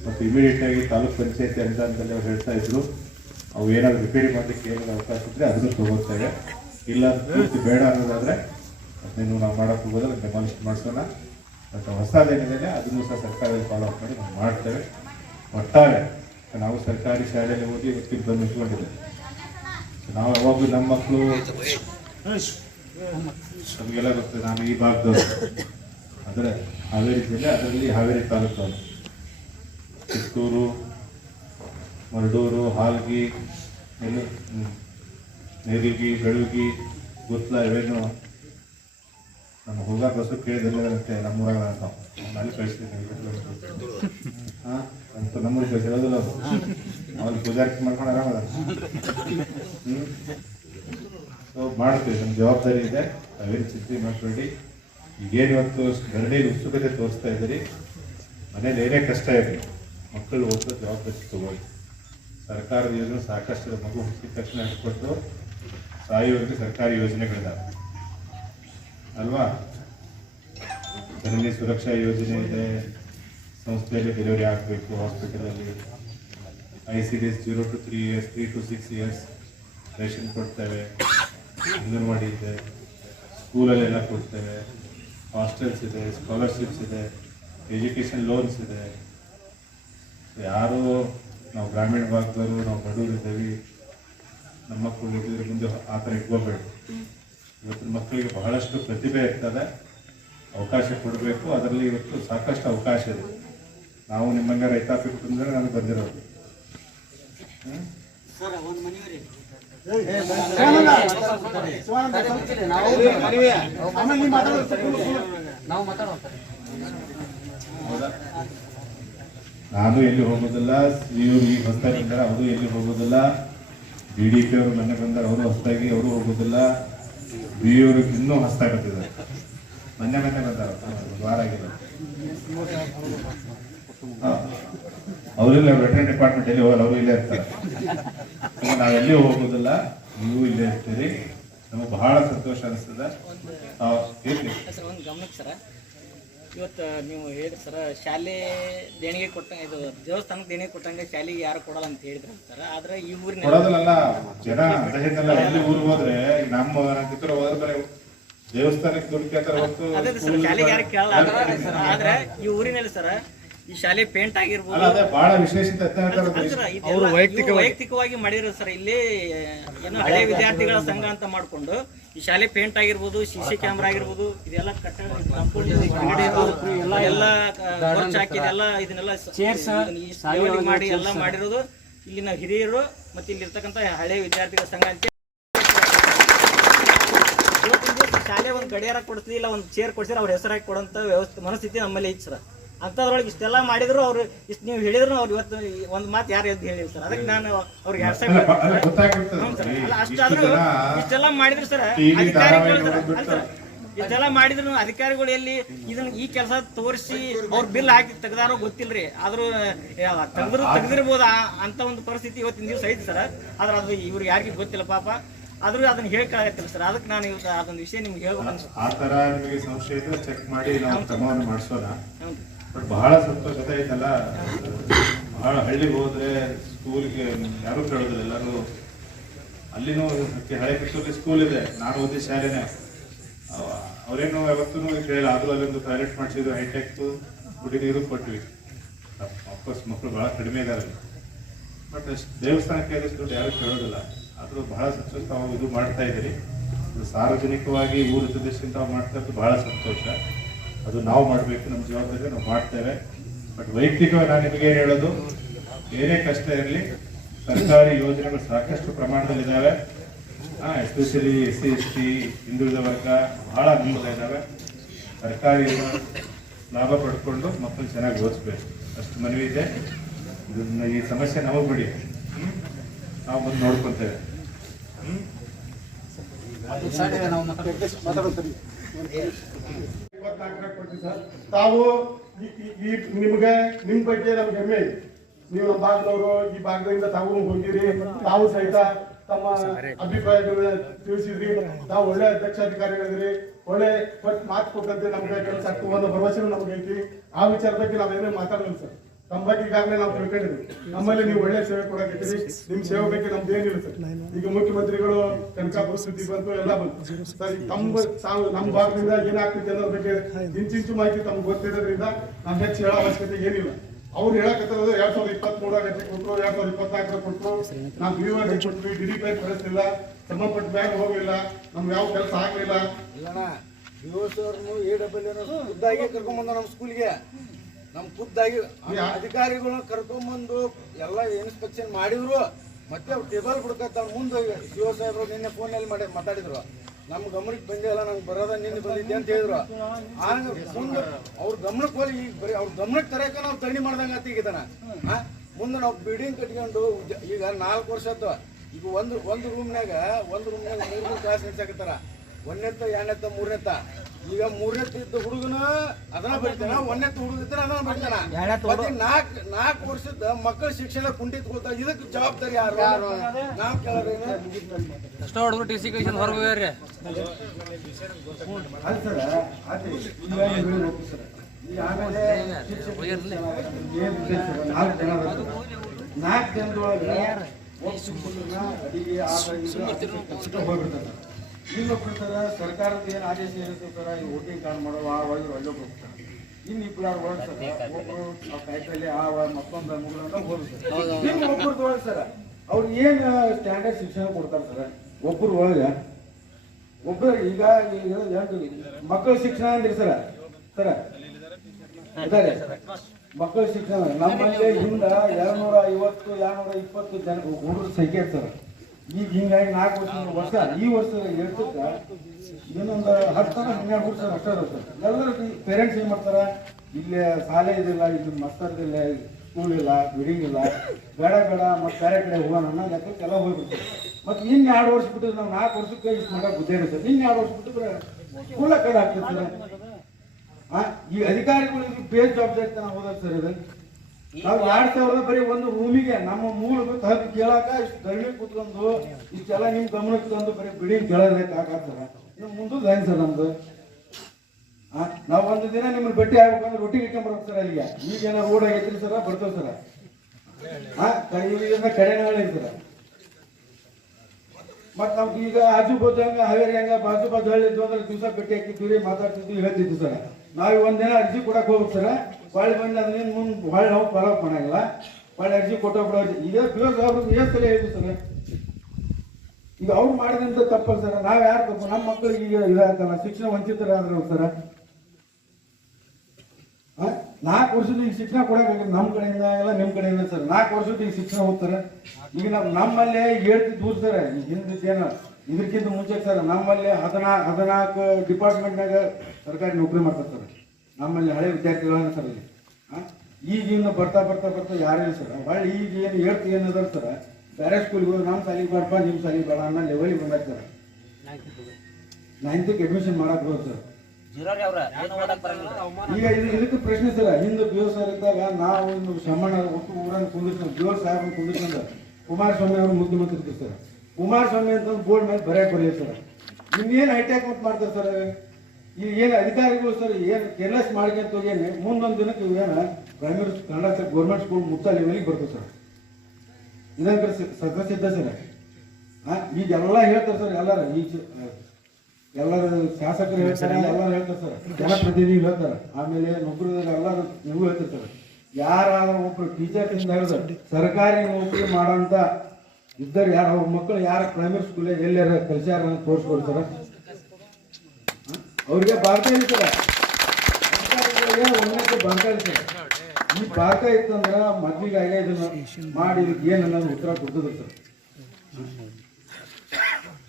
ಮತ್ತು ಇಮಿಡಿಯೇಟಾಗಿ ತಾಲೂಕ್ ಪಂಚಾಯತಿ ಅನುದಾನದಲ್ಲಿ ಅವ್ರು ಹೇಳ್ತಾ ಇದ್ರು, ಅವು ಏನಾದರೂ ರಿಪೇರಿ ಮಾಡಲಿಕ್ಕೆ ಏನಾದರೂ ಅವಕಾಶ ಇದ್ದರೆ ಅದನ್ನು ತಗೋತೇವೆ. ಇಲ್ಲ ಪೂರ್ತಿ ಬೇಡ ಅನ್ನೋದಾದರೆ ಅದನ್ನು ನಾವು ಮಾಡೋಕ್ಕೆ ಹೋಗೋದ್ರೆ ಡೆಮಾಲಿಷ್ ಮಾಡಿಸೋಣ. ಮತ್ತು ಹೊಸದೇನಿದೆ ಅದನ್ನು ಸಹ ಸರ್ಕಾರದಲ್ಲಿ ಫಾಲೋ ಅಪ್ ಮಾಡಿ ನಾವು ಮಾಡ್ತೇವೆ. ಒಟ್ಟಾರೆ ನಾವು ಸರ್ಕಾರಿ ಶಾಲೆಯಲ್ಲಿ ಓದಿ ಇವತ್ತಿಗೆ ಬಂದು ನಿಂತ್ಕೊಂಡಿದ್ದೇವೆ. ನಾವು ಯಾವಾಗಲೂ ನಮ್ಮ ಮಕ್ಕಳು ನಮಗೆಲ್ಲ ಗೊತ್ತದೆ, ನಾನು ಈ ಭಾಗದವರು ಅಂದರೆ ಹಾವೇರಿ ಜಿಲ್ಲೆ, ಅದರಲ್ಲಿ ಹಾವೇರಿ ತಾಲೂಕವರು, ಚಿತ್ತೂರು, ಮರಡೂರು, ಹಾಲ್ಗಿ, ನೇರಿಗಿ, ಬೆಳಗಿ, ಗುತ್ಲ ಇವೇನು ನಮ್ಮ ಹೋಗ ಬಸ್ಸು ಕೇಳಿದಂತೆ ನಮ್ಮೂರಾಗ ನಾವು ಅಲ್ಲಿ ಕಳಿಸ್ತೀನಿ. ಹಾಂ ಅಂತ ನಮ್ಮೂರಿಗೆ ಕಳಿಸಿರೋದಿಲ್ಲ, ಅವ್ರಿಗೆ ಪೂಜಾರಿಕೆ ಮಾಡ್ಕೊಂಡು ಆರಾಮದ. ಸೊ ಮಾಡ್ತೀವಿ, ನಮ್ಮ ಜವಾಬ್ದಾರಿ ಇದೆ, ಅವೇನು ಚಿಂತೆ ಮಾಡಬೇಡಿ. ಈಗೇನು ಇವತ್ತು ಧರಣಿಗೆ ಉತ್ಸುಕತೆ ತೋರಿಸ್ತಾ ಇದ್ದೀರಿ, ಮನೇಲಿ ಏನೇ ಕಷ್ಟ ಇರಲಿ ಮಕ್ಕಳು ಓದೋ ಜವಾಬ್ದಾರಿ ತಗೊಳ್ಳಿ. ಸರ್ಕಾರದ ಯೋಜನೆ ಸಾಕಷ್ಟು ಇದೆ. ಮಗು ಹುಟ್ಟಿದ ತಕ್ಷಣ ಹಿಡ್ಕೊಟ್ಟು ಸಾಯುವವರೆಗೆ ಸರ್ಕಾರಿ ಯೋಜನೆಗಳಿದ್ದಾವೆ ಅಲ್ವಾ? ಜನನಿ ಸುರಕ್ಷಾ ಯೋಜನೆ ಇದೆ, ಸಂಸ್ಥೆಯಲ್ಲಿ ಡೆಲಿವರಿ ಆಗಬೇಕು ಹಾಸ್ಪಿಟಲಲ್ಲಿ. ICDS 0 to 3 years, 3 to 6 years ration ಕೊಡ್ತೇವೆ. ಅಂಗನವಾಡಿ ಇದೆ, ಸ್ಕೂಲಲ್ಲೆಲ್ಲ ಕೊಡ್ತೇವೆ. ಹಾಸ್ಟೆಲ್ಸ್ ಇದೆ, ಸ್ಕಾಲರ್ಶಿಪ್ಸ್ ಇದೆ, ಎಜುಕೇಷನ್ ಲೋನ್ಸ್ ಇದೆ. ಯಾರು ನಾವು ಗ್ರಾಮೀಣ ಭಾಗದವರು, ನಾವು ಬಡವರು ಇದ್ದೇವೆ, ನಮ್ಮ ಮಕ್ಕಳು ಇದ್ದರೆ ಮುಂದೆ ಆ ಥರ ಇಟ್ಕೋಬೇಡಿ. ಇವತ್ತಿನ ಮಕ್ಕಳಿಗೆ ಬಹಳಷ್ಟು ಪ್ರತಿಭೆ ಇರ್ತದೆ, ಅವಕಾಶ ಕೊಡಬೇಕು. ಅದರಲ್ಲಿ ಇವತ್ತು ಸಾಕಷ್ಟು ಅವಕಾಶ ಇದೆ. ನಾವು ನಿಮ್ಮಂಗೆ ರೈತಾಪಿ ಕುಟುಂಬದಲ್ಲಿ ನಾನು ಬಂದಿರೋದು. ಹೌದಾ? ನಾನು ಎಲ್ಲಿ ಹೋಗೋದಿಲ್ಲ, ಇವರು ಈಗ ಹೊಸದಾಗಿ ಬಂದಾರೆ, ಅವರು ಎಲ್ಲಿ ಹೋಗೋದಿಲ್ಲ. DDP ಅವರು ಮೊನ್ನೆ ಬಂದಾರೆ, ಅವರು ಹೊಸದಾಗಿ ಅವರು ಹೋಗೋದಿಲ್ಲ. BE ಅವ್ರಿಗೆ ಇನ್ನೂ ಹೊಸದಾಗಿ ಬಂದಿದ್ದಾರೆ, ಮೊನ್ನೆ ಬಂದಾರ, ವಾರ ಆಗಿದೆ. ಅವರಿಲ್ಲ, ವೆಟರ್ನರಿ ಡಿಪಾರ್ಟ್ಮೆಂಟ್ ಎಲ್ಲಿ ಹೋಗಲ್ಲ, ಅವರು ಇಲ್ಲೇ ಇರ್ತಾರೆ. ನಾವೆಲ್ಲಿ ಹೋಗೋದಿಲ್ಲ, ನೀವು ಇಲ್ಲೇ ಇರ್ತೀರಿ. ನಮಗೆ ಬಹಳ ಸಂತೋಷ ಅನಿಸ್ತದೆ. ಸರ್ ಒಂದು ಗಮನಕ್ಕೆ ಸರ, ಇವತ್ತು ನೀವು ಹೇಳಿದ್ರಿ ಸರ್, ಶಾಲೆ ದೇಣಿಗೆ ಕೊಟ್ಟಂಗೆ, ಇದು ದೇವಸ್ಥಾನಕ್ಕೆ ದೇಣಿಗೆ ಕೊಟ್ಟಂಗೆ ಶಾಲೆಗೆ ಯಾರು ಕೊಡಲ್ಲ ಅಂತ ಹೇಳಿದ್ರು ಸರ್. ಆದ್ರೆ ಈ ಊರಿನ ಕೊಡೋದಿಲ್ಲ ಜನ ಅದೆಲ್ಲ ಎಲ್ಲಿ ಊರಿಗೆ ಹೋದ್ರೆ ನಮ್ಮ ಹೋದ್ರೆ ದೇವಸ್ಥಾನಕ್ಕೆ ದುಡ್ಡು ಕೇಳ್ತಾರೆ ಹೊರತು ಅದೇ ಸರ್, ಶಾಲೆಗೆ ಯಾರು ಕೇಳಲ್ಲ. ಆದ್ರೆ ಈ ಊರಿನಲ್ಲಿ ಸರ್ ಈ ಶಾಲೆ ಪೇಂಟ್ ಆಗಿರ್ಬೋದು, ಬಹಳ ವಿಶೇಷತೆ ಅವರು ವೈಯಕ್ತಿಕವಾಗಿ ಮಾಡಿರೋದು ಸರ್. ಇಲ್ಲಿ ಏನೋ ಹಳೆ ವಿದ್ಯಾರ್ಥಿಗಳ ಸಂಘ ಅಂತ ಮಾಡ್ಕೊಂಡು ಈ ಶಾಲೆ ಪೇಂಟ್ ಆಗಿರ್ಬೋದು, CC ಕ್ಯಾಮ್ರಾ ಆಗಿರ್ಬೋದು, ಇದೆಲ್ಲ ಕಟ್ಟಡ ಎಲ್ಲ ಖರ್ಚು ಹಾಕಿದೆಲ್ಲ ಇದನ್ನೆಲ್ಲ ಮಾಡಿ ಎಲ್ಲ ಮಾಡಿರೋದು ಇಲ್ಲಿನ ಹಿರಿಯರು ಮತ್ತೆ ಇಲ್ಲಿ ಇರ್ತಕ್ಕಂಥ ಹಳೆ ವಿದ್ಯಾರ್ಥಿಗಳ ಸಂಘ ಅಂತ. ಶಾಲೆ ಒಂದು ಗಡಿಯಾರ ಕೊಡ್ತಿದ್ವಿ, ಇಲ್ಲ ಒಂದು ಚೇರ್ ಕೊಡ್ಸಿದ್ರೆ ಅವ್ರ ಹೆಸರಾಗಿ ಕೊಡೋಂಥ ವ್ಯವಸ್ಥೆ ಮನಸ್ಥಿತಿ ನಮ್ಮಲ್ಲಿ ಐತಿ ಸರ್. ಅಂತದ್ರೊಳಗೆ ಇಷ್ಟೆಲ್ಲ ಮಾಡಿದ್ರು ಅವ್ರು ಇಷ್ಟು ನೀವು ಹೇಳಿದ್ರು ಅವ್ರು ಇವತ್ತು ಒಂದು ಮಾತು ಯಾರು ಎದ್ದು ಹೇಳಿಲ್ಲ ಸರ್. ಅದಕ್ಕೆ ನಾನು ಅವ್ರಿಗೆ ಅಷ್ಟಾದ್ರೂ ಇಷ್ಟೆಲ್ಲ ಮಾಡಿದ್ರು ಸರ್ ಅಧಿಕಾರಿಗಳು, ಇಷ್ಟೆಲ್ಲ ಮಾಡಿದ್ರು ಅಧಿಕಾರಿಗಳು ಎಲ್ಲಿ ಇದನ್ನ ಈ ಕೆಲಸ ತೋರಿಸಿ ಅವ್ರ ಬಿಲ್ ಹಾಕಿ ತೆಗ್ದಾರೋ ಗೊತ್ತಿಲ್ರಿ. ಆದ್ರೂ ತೆಗ್ದಿರ್ಬೋದು ಅಂತ ಒಂದು ಪರಿಸ್ಥಿತಿ ಇವತ್ತಿನ ದಿವಸ ಐತಿ ಸರ್. ಆದ್ರೆ ಅದು ಇವ್ರಿಗೆ ಯಾರಿಗೂ ಗೊತ್ತಿಲ್ಲ ಪಾಪ. ಆದ್ರೂ ಅದನ್ನ ಹೇಳ್ಕಾಗತ್ತಿಲ್ಲ ಸರ್. ಅದಕ್ಕೆ ನಾನು ಇವತ್ತು ಅದೊಂದು ವಿಷಯ ನಿಮ್ಗೆ ಹೇಳ್ಬೇಕು. ಆ ತರ ನಿಮಗೆ ಸಂಶಯ ಇದ್ರೆ ಚೆಕ್ ಮಾಡಿ ನಾವು ಕ್ರಮವನ್ನು ಮಾಡಿಸೋಣ. ಬಟ್ ಬಹಳ ಸಂತೋಷ ಐತಲ್ಲ, ಬಹಳ ಹಳ್ಳಿಗೆ ಹೋದ್ರೆ ಸ್ಕೂಲ್ಗೆ ಯಾರು ಕೇಳೋದಿಲ್ಲ, ಎಲ್ಲರೂ ಅಲ್ಲಿನೂ ಹಳೆ ಕಿತ್ತೂರಲ್ಲಿ ಸ್ಕೂಲ್ ಇದೆ, ನಾನು ಓದಿದ ಶಾಲೆನೇ. ಅವರೇನು ಯಾವತ್ತೂ ಕೇಳಿಲ್ಲ. ಆದ್ರೂ ಅಲ್ಲೊಂದು ಟಾಯ್ಲೆಟ್ ಮಾಡಿಸಿದ್ರು, ಹೈಟೆಕ್ ಕುಡಿ ನೀರು ಕೊಟ್ವಿ. ಅಫ್ಕೋರ್ಸ್ ಮಕ್ಕಳು ಬಹಳ ಕಡಿಮೆ ಇದ್ದಾರೆ. ಬಟ್ ದೇವಸ್ಥಾನಕ್ಕೆ ದುಡ್ಡು ಯಾರು ಕೇಳೋದಿಲ್ಲ. ಆದರೂ ಬಹಳ ಸಂತೋಷ ತಾವು ಇದು ಮಾಡ್ತಾ ಇದ್ದೀರಿ. ಸಾರ್ವಜನಿಕವಾಗಿ ಊರ ಸದಸ್ಯರು ತಾವು ಮಾಡ್ತಾ ಇದ್ದು ಬಹಳ ಸಂತೋಷ. ಅದು ನಾವು ಮಾಡಬೇಕು, ನಮ್ಮ ಜವಾಬ್ದಾರಿ ನಾವು ಮಾಡ್ತೇವೆ. ಬಟ್ ವೈಯಕ್ತಿಕವಾಗಿ ನಾನು ನಿಮಗೆ ಹೇಳೋದು, ಏನೇ ಕಷ್ಟ ಇರಲಿ, ಸರ್ಕಾರಿ ಯೋಜನೆಗಳು ಸಾಕಷ್ಟು ಪ್ರಮಾಣದಲ್ಲಿದ್ದಾವೆ. ಎಸ್ಪೆಷಲಿ SC ST ಹಿಂದುಳಿದ ವರ್ಗ ಬಹಳ ಅನುಕೂಲ ಇದ್ದಾವೆ. ಸರ್ಕಾರಿ ಲಾಭ ಪಡ್ಕೊಂಡು ಮಕ್ಕಳು ಚೆನ್ನಾಗಿ ಓದಿಸ್ಬೇಕು, ಅಷ್ಟು ಮನವಿ ಇದೆ. ಇದನ್ನ ಈ ಸಮಸ್ಯೆ ನಮಗೆ ಬಿಡಿ, ನಾವು ಬಂದು ನೋಡ್ಕೊತೇವೆ. ತಾವು ನಿಮ್ಗೆ ನಿಮ್ ಬಗ್ಗೆ ನಮ್ಗೆ ಹೆಮ್ಮೆ ಇದೆ. ನೀವು ನಮ್ಮ ಭಾಗದವರು, ಈ ಭಾಗದಿಂದ ತಾವು ಹೋಗಿರಿ, ತಾವು ಸಹಿತ ತಮ್ಮ ಅಭಿಪ್ರಾಯಗಳನ್ನ ತಿಳಿಸಿದ್ರಿ. ತಾವು ಒಳ್ಳೆ ಅಧ್ಯಕ್ಷಾಧಿಕಾರಿಗಳಿದ್ರಿ, ಒಳ್ಳೆ ಮಾತು ಕೊಟ್ಟಂತೆ ನಮ್ಗೆ ಕೆಲಸ ಆಗ್ತದೆ ಅನ್ನೋ ಭರವಸೆ ನಮ್ಗೆ ಐತಿ. ಆ ವಿಚಾರ ಬಗ್ಗೆ ನಾವೇನೇ ಮಾತಾಡೋಣ ಸರ್. ನಮ್ಮ ಬಗ್ಗೆ ಈಗಾಗಲೇ ನಾವು ತಿಳ್ಕೊಂಡಿದ್ವಿ, ನಮ್ಮಲ್ಲಿ ನೀವು ಒಳ್ಳೆ ಸೇವೆ ಕೊಡಕತ್ತೀರಿ. ನಿಮ್ ಸೇವೆ ಬಗ್ಗೆ ನಮ್ದು ಏನಿಲ್ಲ ಸರ್. ಈಗ ಮುಖ್ಯಮಂತ್ರಿಗಳು ಕನಕಾಪುರ ಸ್ಥಿತಿ ಬಂತು, ಎಲ್ಲ ಬಂತು ಸರ್. ಈಗ ನಮ್ಮ ಭಾಗದಿಂದ ಏನಾಗ್ತಿದೆ ಅನ್ನೋದ್ರ ಬಗ್ಗೆ ಇಂಚಿಂಚು ಮಾಹಿತಿ ತಮ್ಗೆ ಗೊತ್ತಿರೋದ್ರಿಂದ ನಾವು ಹೆಚ್ಚು ಹೇಳೋ ಅವಶ್ಯಕತೆ ಏನಿಲ್ಲ. ಅವ್ರು ಹೇಳಕತ್ತಿರೋದು 2023 ಕೊಟ್ಟರು, 2024 ಕೊಟ್ಟರು, ನಾವು BOR ಕೊಟ್ವಿ, DDP ಕಳಿಸ್ಲಿಲ್ಲ, ಸಂಬಂಧಪಟ್ಟ ಬ್ಯಾಂಕ್ ಹೋಗಿಲ್ಲ, ನಮ್ಗೆ ಯಾವ ಕೆಲಸ ಆಗ್ಲಿಲ್ಲ. ಖುದ್ದಾಗಿ ಕರ್ಕೊಂಡ್ಬಂದ ನಮ್ಮ ಸ್ಕೂಲ್ಗೆ, ನಮ್ ಖುದ್ದಾಗಿ ಅಧಿಕಾರಿಗಳನ್ನ ಕರ್ಕೊಂಡ್ಬಂದು ಎಲ್ಲ ಇನ್ಸ್ಪೆಕ್ಷನ್ ಮಾಡಿದ್ರು. ಮತ್ತೆ ಅವ್ರು ಟೇಬಲ್ ಬಿಡ್ಕತ್ತ ಮುಂದೆ ಶಿವ ಸಾಹೇಬ್ರು ನಿನ್ನೆ ಫೋನಲ್ಲಿ ಮಾತಾಡಿದ್ರು. ನಮ್ಮ ಗಮನಕ್ಕೆ ಬಂದಿಲ್ಲ, ನಂಗೆ ಬರೋದ ನಿನ್ನೆ ಬಂದಿದ್ದೆ ಅಂತ ಹೇಳಿದ್ರು. ಆಗ ಮುಂದೆ ಅವ್ರ ಗಮನಕ್ಕೆ ಹೋಗಿ ಈಗ ಬರೀ ಅವ್ರ ಗಮನಕ್ಕೆ ತರಕ ನಾವು ತಣ್ಣಿ ಮಾಡ್ದಂಗೆ ಆತಿಗಿದಾನ. ಮುಂದೆ ನಾವು ಬಿಲ್ಡಿಂಗ್ ಕಟ್ಕೊಂಡು ಈಗ 4 ವರ್ಷದ್ದು ಈಗ ಒಂದು ರೂಮ್ನಾಗ 3 ಕ್ಲಾಸ್ ನಡೆಸಾಕತ್ತಾರ. 1ನೇತ್ತ 2ನೇತ್ತ 3ನೇತ್ತ. ಈಗ 3ನೇತ್ತ ಇದ್ದ ಹುಡುಗನ ಅದನ್ನ ಬರೀತಾನ, 1ನೇತ್ತ ಹುಡುಗ ಅದನ್ನ ಬರೀತಾನ. ಮತ್ತೆ 4 ವರ್ಷದ ಮಕ್ಕಳ ಶಿಕ್ಷಣ ಕುಂಠಿತಗೊಳ್ತಾ, ಇದಕ್ಕೆ ಜವಾಬ್ದಾರಿ ಯಾರು? ನಾವು ಕೇಳೋದೇನು? ಎಷ್ಟೋ ಹುಡುಗರು TC ಕಳಿಸಿ ಹೊರಗೆ ಹೋಗ್ಯಾರ. ಇನ್ನು ಬಿಡ್ತಾರ ಸರ್ಕಾರದ ಏನು ಆದೇಶ ಇರುತ್ತೆ ಸರ, ಈ ವೋಟಿಂಗ್ ಕಾರ್ಡ್ ಮಾಡುವ ಆ ಒಳಗೆ ಹೋಗ್ತಾರೆ. ಇನ್ನು ಇಬ್ಬರು ಓಡಿಸ್ತಾರೆ, ಒಬ್ಬರು ಕಾಯಿಪಲ್ಲೆ ಮತ್ತೊಂದು ಮುಗಿದ ಹೋಗ್ತಾರೆ. ಇನ್ನು ಒಬ್ಬರದ್ದು ಒಳಗೆ ಸರ ಅವ್ರು ಏನು ಸ್ಟ್ಯಾಂಡರ್ಡ್ ಶಿಕ್ಷಣ ಕೊಡ್ತಾರೆ ಸರ. ಒಬ್ಬರು ಒಳಗೆ ಒಬ್ಬರು ಈಗ ಮಕ್ಕಳ ಶಿಕ್ಷಣ ಅಂದ್ರಿ ಸರ ಇದ್ದಾರೆ. ಮಕ್ಕಳ ಶಿಕ್ಷಣ ನಮ್ಮಲ್ಲಿ ಹಿಂದ 250 220 ಜನ ಹುಡುಗರ ಸಂಖ್ಯೆ ಸರ್. ಈಗ ಹಿಂಗಾಗಿ 4 ವರ್ಷ ಈ ವರ್ಷ ಹೇಳ್ತಕ್ಕ ಇನ್ನೊಂದು 10-12 ವರ್ಷ ಅಷ್ಟೇ ಸರ್. ಎಲ್ಲರೂ ಪೇರೆಂಟ್ಸ್ ಏನ್ ಮಾಡ್ತಾರ, ಇಲ್ಲಿ ಶಾಲೆ ಇದಿಲ್ಲ, ಇಲ್ಲಿ ಮಸ್ತರ್ದಿಲ್ಲ, ಸ್ಕೂಲ್ ಇಲ್ಲ, ಬಿಲ್ಡಿಂಗ್ ಇಲ್ಲ, ಬೇಡ ಮತ್ತೆ ಬೇರೆ ಕಡೆ ಹೋಗೋಣ ಅನ್ನೋ ಲೆಕ್ಕಕ್ಕೆಲ್ಲ ಹೋಗ್ಬಿಡ್ತಾರೆ. ಮತ್ತೆ ಇನ್ನು 2 ವರ್ಷ ಬಿಟ್ಟು ನಾವು 4 ವರ್ಷಕ್ಕೆ ಇಷ್ಟು ಮಾಡಕ್ಕೆ ಬುದ್ಧಿ ಸರ್. ಇನ್ನು 2 ವರ್ಷ ಬಿಟ್ಟು ಸ್ಕೂಲ ಕಡೆ ಆಗ್ತದೆ ಸರ್. ಈ ಅಧಿಕಾರಿಗಳಿಗೆ ಬೇರೆ ಜವಾಬ್ದಾರಿ ನಾವು ಹೋದ ಸರ್. ಇದು ನಾವು 2000 ಬರೀ ಒಂದು ರೂಮಿಗೆ ನಮ್ಮ ಮೂಲ ತಪ್ಪು ಕೇಳಾಕ ಇಷ್ಟು ಧರಣಿ ಕೂತ್ಕೊಂಡು ಇಷ್ಟೆಲ್ಲ ನಿಮ್ ಗಮನಕ್ಕೆ ತಂದು ಬರೀ ಬಿಲ್ಡಿಂಗ್ ಕೇಳೋದಕ್ಕೆ ಆಗಾಡ್ತಾರ. ಇನ್ನು ಮುಂದದ್ದು ಏನು ಸರ್ ನಮ್ದು? ನಾವು ಒಂದು ದಿನ ನಿಮ್ಮನ್ನ ಭೇಟಿ ಆಗ್ಬೇಕಂದ್ರೆ ರೊಟ್ಟಿ ಇಟ್ಕೊಂಡ್ ಬರ್ಬೇಕು ಸರ್. ಅಲ್ಲಿಗೆ ಈಗೇನೋ ರೋಡ್ ಆಗೈತ್ರಿ ಸರ, ಬರ್ತೇವೆ ಸರ. ಇಲ್ಲಿಂದ ಕಡೆನಾಳೆ ಸರ. ಮತ್ ನಮ್ಗೆ ಈಗ ಆಜು ಬಾಜು ಹಂಗ ಹಾವೇರಿ ಹಂಗ ಬಾಜು ಹಳ್ಳಿದ್ದು ಅಂದ್ರೆ ದಿವಸ ಭೇಟಿ ಹಾಕಿದ್ವಿ, ಮಾತಾಡ್ತಿದ್ವಿ, ಹೇಳ್ತಿದ್ವಿ ಸರ್. ನಾವು ಒಂದಿನ ಅರ್ಜಿ ಕೊಡಕ್ ಹೋಗ್ಬೇಕು ಸರ. ಹೊಳ್ಳಿ ಬಂದು ಅದನ್ನ ಮುಂದೆ ಹೊಳ್ಳಿ ನಾವು ಫಾಲೋ ಮಾಡಂಗಿಲ್ಲ. ಹೊಳ್ಳಿ ಅರ್ಜಿ ಕೊಟ್ಟೋಗ್ಬಿಡೋದು. ಇದೇ BOR ಅವ್ರಿಗೆ ಸಲ ಹೇಳಿದ್ವಿ ಸರ್. ಈಗ ಅವ್ರು ಮಾಡಿದಂತ ತಪ್ಪಲ್ಲ ಸರ್. ನಾವ್ ಯಾರು ತಪ್ಪು? ನಮ್ಮ ಮಕ್ಕಳಿಗೆ ಈಗ ಇದಾಗ್ತಲ್ಲ, ಶಿಕ್ಷಣ ವಂಚಿತರಾದ್ರು ಸರ. 4 ವರ್ಷದ ಈಗ ಶಿಕ್ಷಣ ಕೊಡಕ್ಕೆ ನಮ್ಮ ಕಡೆಯಿಂದ ಎಲ್ಲ ನಿಮ್ಮ ಕಡೆಯಿಂದ ಸರ್. 4 ವರ್ಷದ ಈಗ ಶಿಕ್ಷಣ ಹೋಗ್ತಾರೆ. ಈಗ ನಮ್ಮಲ್ಲೇ ಹೇಳ್ತಿದ್ದು ದೂರ ಸರ್. ಈಗ ಹಿಂದೇನು ಇದಕ್ಕಿಂತ ಮುಂಚೆ ಸರ್ ನಮ್ಮಲ್ಲಿ 14 ಡಿಪಾರ್ಟ್ಮೆಂಟ್ನಾಗ ಸರ್ಕಾರಿ ನೌಕರಿ ಮಾಡ್ತಾರೆ ಸರ್. ನಮ್ಮಲ್ಲಿ ಹಳೆ ವಿದ್ಯಾರ್ಥಿಗಳನ್ನ ಸರ್. ಇಲ್ಲಿ ಈಗಿನ ಬರ್ತಾ ಯಾರಿಲ್ಲ ಸರ್. ಹೊಳ್ಳಿ ಈಗ ಏನು ಏನದ ಸರ್, ಬೇರೆ ಸ್ಕೂಲ್ಗೆ ಹೋಗಿ ನಮ್ಮ ಶಾಲೆಗೆ ಬೇಡಪ್ಪ, ನಿಮ್ಮ ಶಾಲೆಗೆ ಬೇಡ ಅನ್ನೋ ಲೆವೆಲಿಗೆ ಬಂದಾಗ ಸರ್. 9th ಅಡ್ಮಿಷನ್ ಮಾಡಕ್ ಹೋದ್ ಸರ್. ಈಗ ಇದಕ್ಕೆ ಪ್ರಶ್ನೆ ಸರ್. ಹಿಂದೆ BOR ಸರ್ ಇದ್ದಾಗ ನಾವು ಇನ್ನು ಶ್ರಮಣ ಒಟ್ಟು ಊರನ್ನು ಕುಂದಿರ್ತಾರೆ. BOR ಸಾಹೇಬ್ ಕುಂದಿರ್ಕೊಂಡು ಕುಮಾರಸ್ವಾಮಿ ಅವರು ಮುಖ್ಯಮಂತ್ರಿ ಇದ್ರು ಸರ್. ಕುಮಾರಸ್ವಾಮಿ ಅಂತ ಬೋರ್ಡ್ ಮೇಲೆ ಬರೆಯಕ್ಕೆ ಸರ್. ಇನ್ನೇನು ಹೈಟ್ಯಾಕ್ ಅಂತ ಮಾಡ್ತಾರೆ ಸರ್. ಈಗ ಏನು ಅಧಿಕಾರಿಗಳು ಸರ್ ಏನು ಕೆರ್ಲೆಸ್ ಮಾಡ್ಕೊಂತ ಹೋಗೇನೆ ಮುಂದೊಂದು ದಿನಕ್ಕೆ ಏನು primary Kannada sir government school ಮುಕ್ತ ಲೆವೆಲಿಗೆ ಬರ್ತದೆ ಸರ್. ಇದಂದ್ರೆ ಸದಸ್ಯದ್ದ ಸರ್. ಈಗೆಲ್ಲ ಹೇಳ್ತಾರೆ ಸರ್. ಎಲ್ಲರೂ ಶಾಸಕರು ಹೇಳ್ತಾರೆ, ಎಲ್ಲರೂ ಹೇಳ್ತಾರೆ ಸರ್. ಜನಪ್ರತಿನಿಧಿಗಳು ಹೇಳ್ತಾರೆ, ಆಮೇಲೆ ನೌಕರಿದಾರ ಎಲ್ಲರೂ ನೀವು ಹೇಳ್ತಾರೆ ಸರ್. ಯಾರಾದ್ರೂ ಒಬ್ರು ಟೀಚರ್ಸ್ ಇಂದ ಹೇಳಿದ್ರು ಸರ್ಕಾರಿ ನೌಕರಿ ಮಾಡೋಂತ ಇದ್ದರು ಯಾರು, ಅವ್ರ ಮಕ್ಕಳು ಯಾರು ಪ್ರೈಮರಿ ಸ್ಕೂಲ್ ಎಲ್ಲಾರ ಕಲ್ಸ್ಯಾರ ತೋರಿಸ್ಕೊಡ್ತಾರ. ಅವ್ರಿಗೆ ಬಾರ್ದೇ ಇಲ್ಲ ಸರ್. ಮಕ್ಕಳಿಗೆ ಒಂದಕ್ಕೆ ಬಾಕ ಇರ್ತದೆ. ಈ ಬಾಕ ಇತ್ತಂದ್ರೆ ಮದ್ವಿಗಾಗಿ ಇದನ್ನ ಮಾಡಿ ಇದಕ್ಕೆ ಏನು ಅನ್ನೋದು ಉತ್ತರ ಕೊಡ್ತದೆ ಸರ್.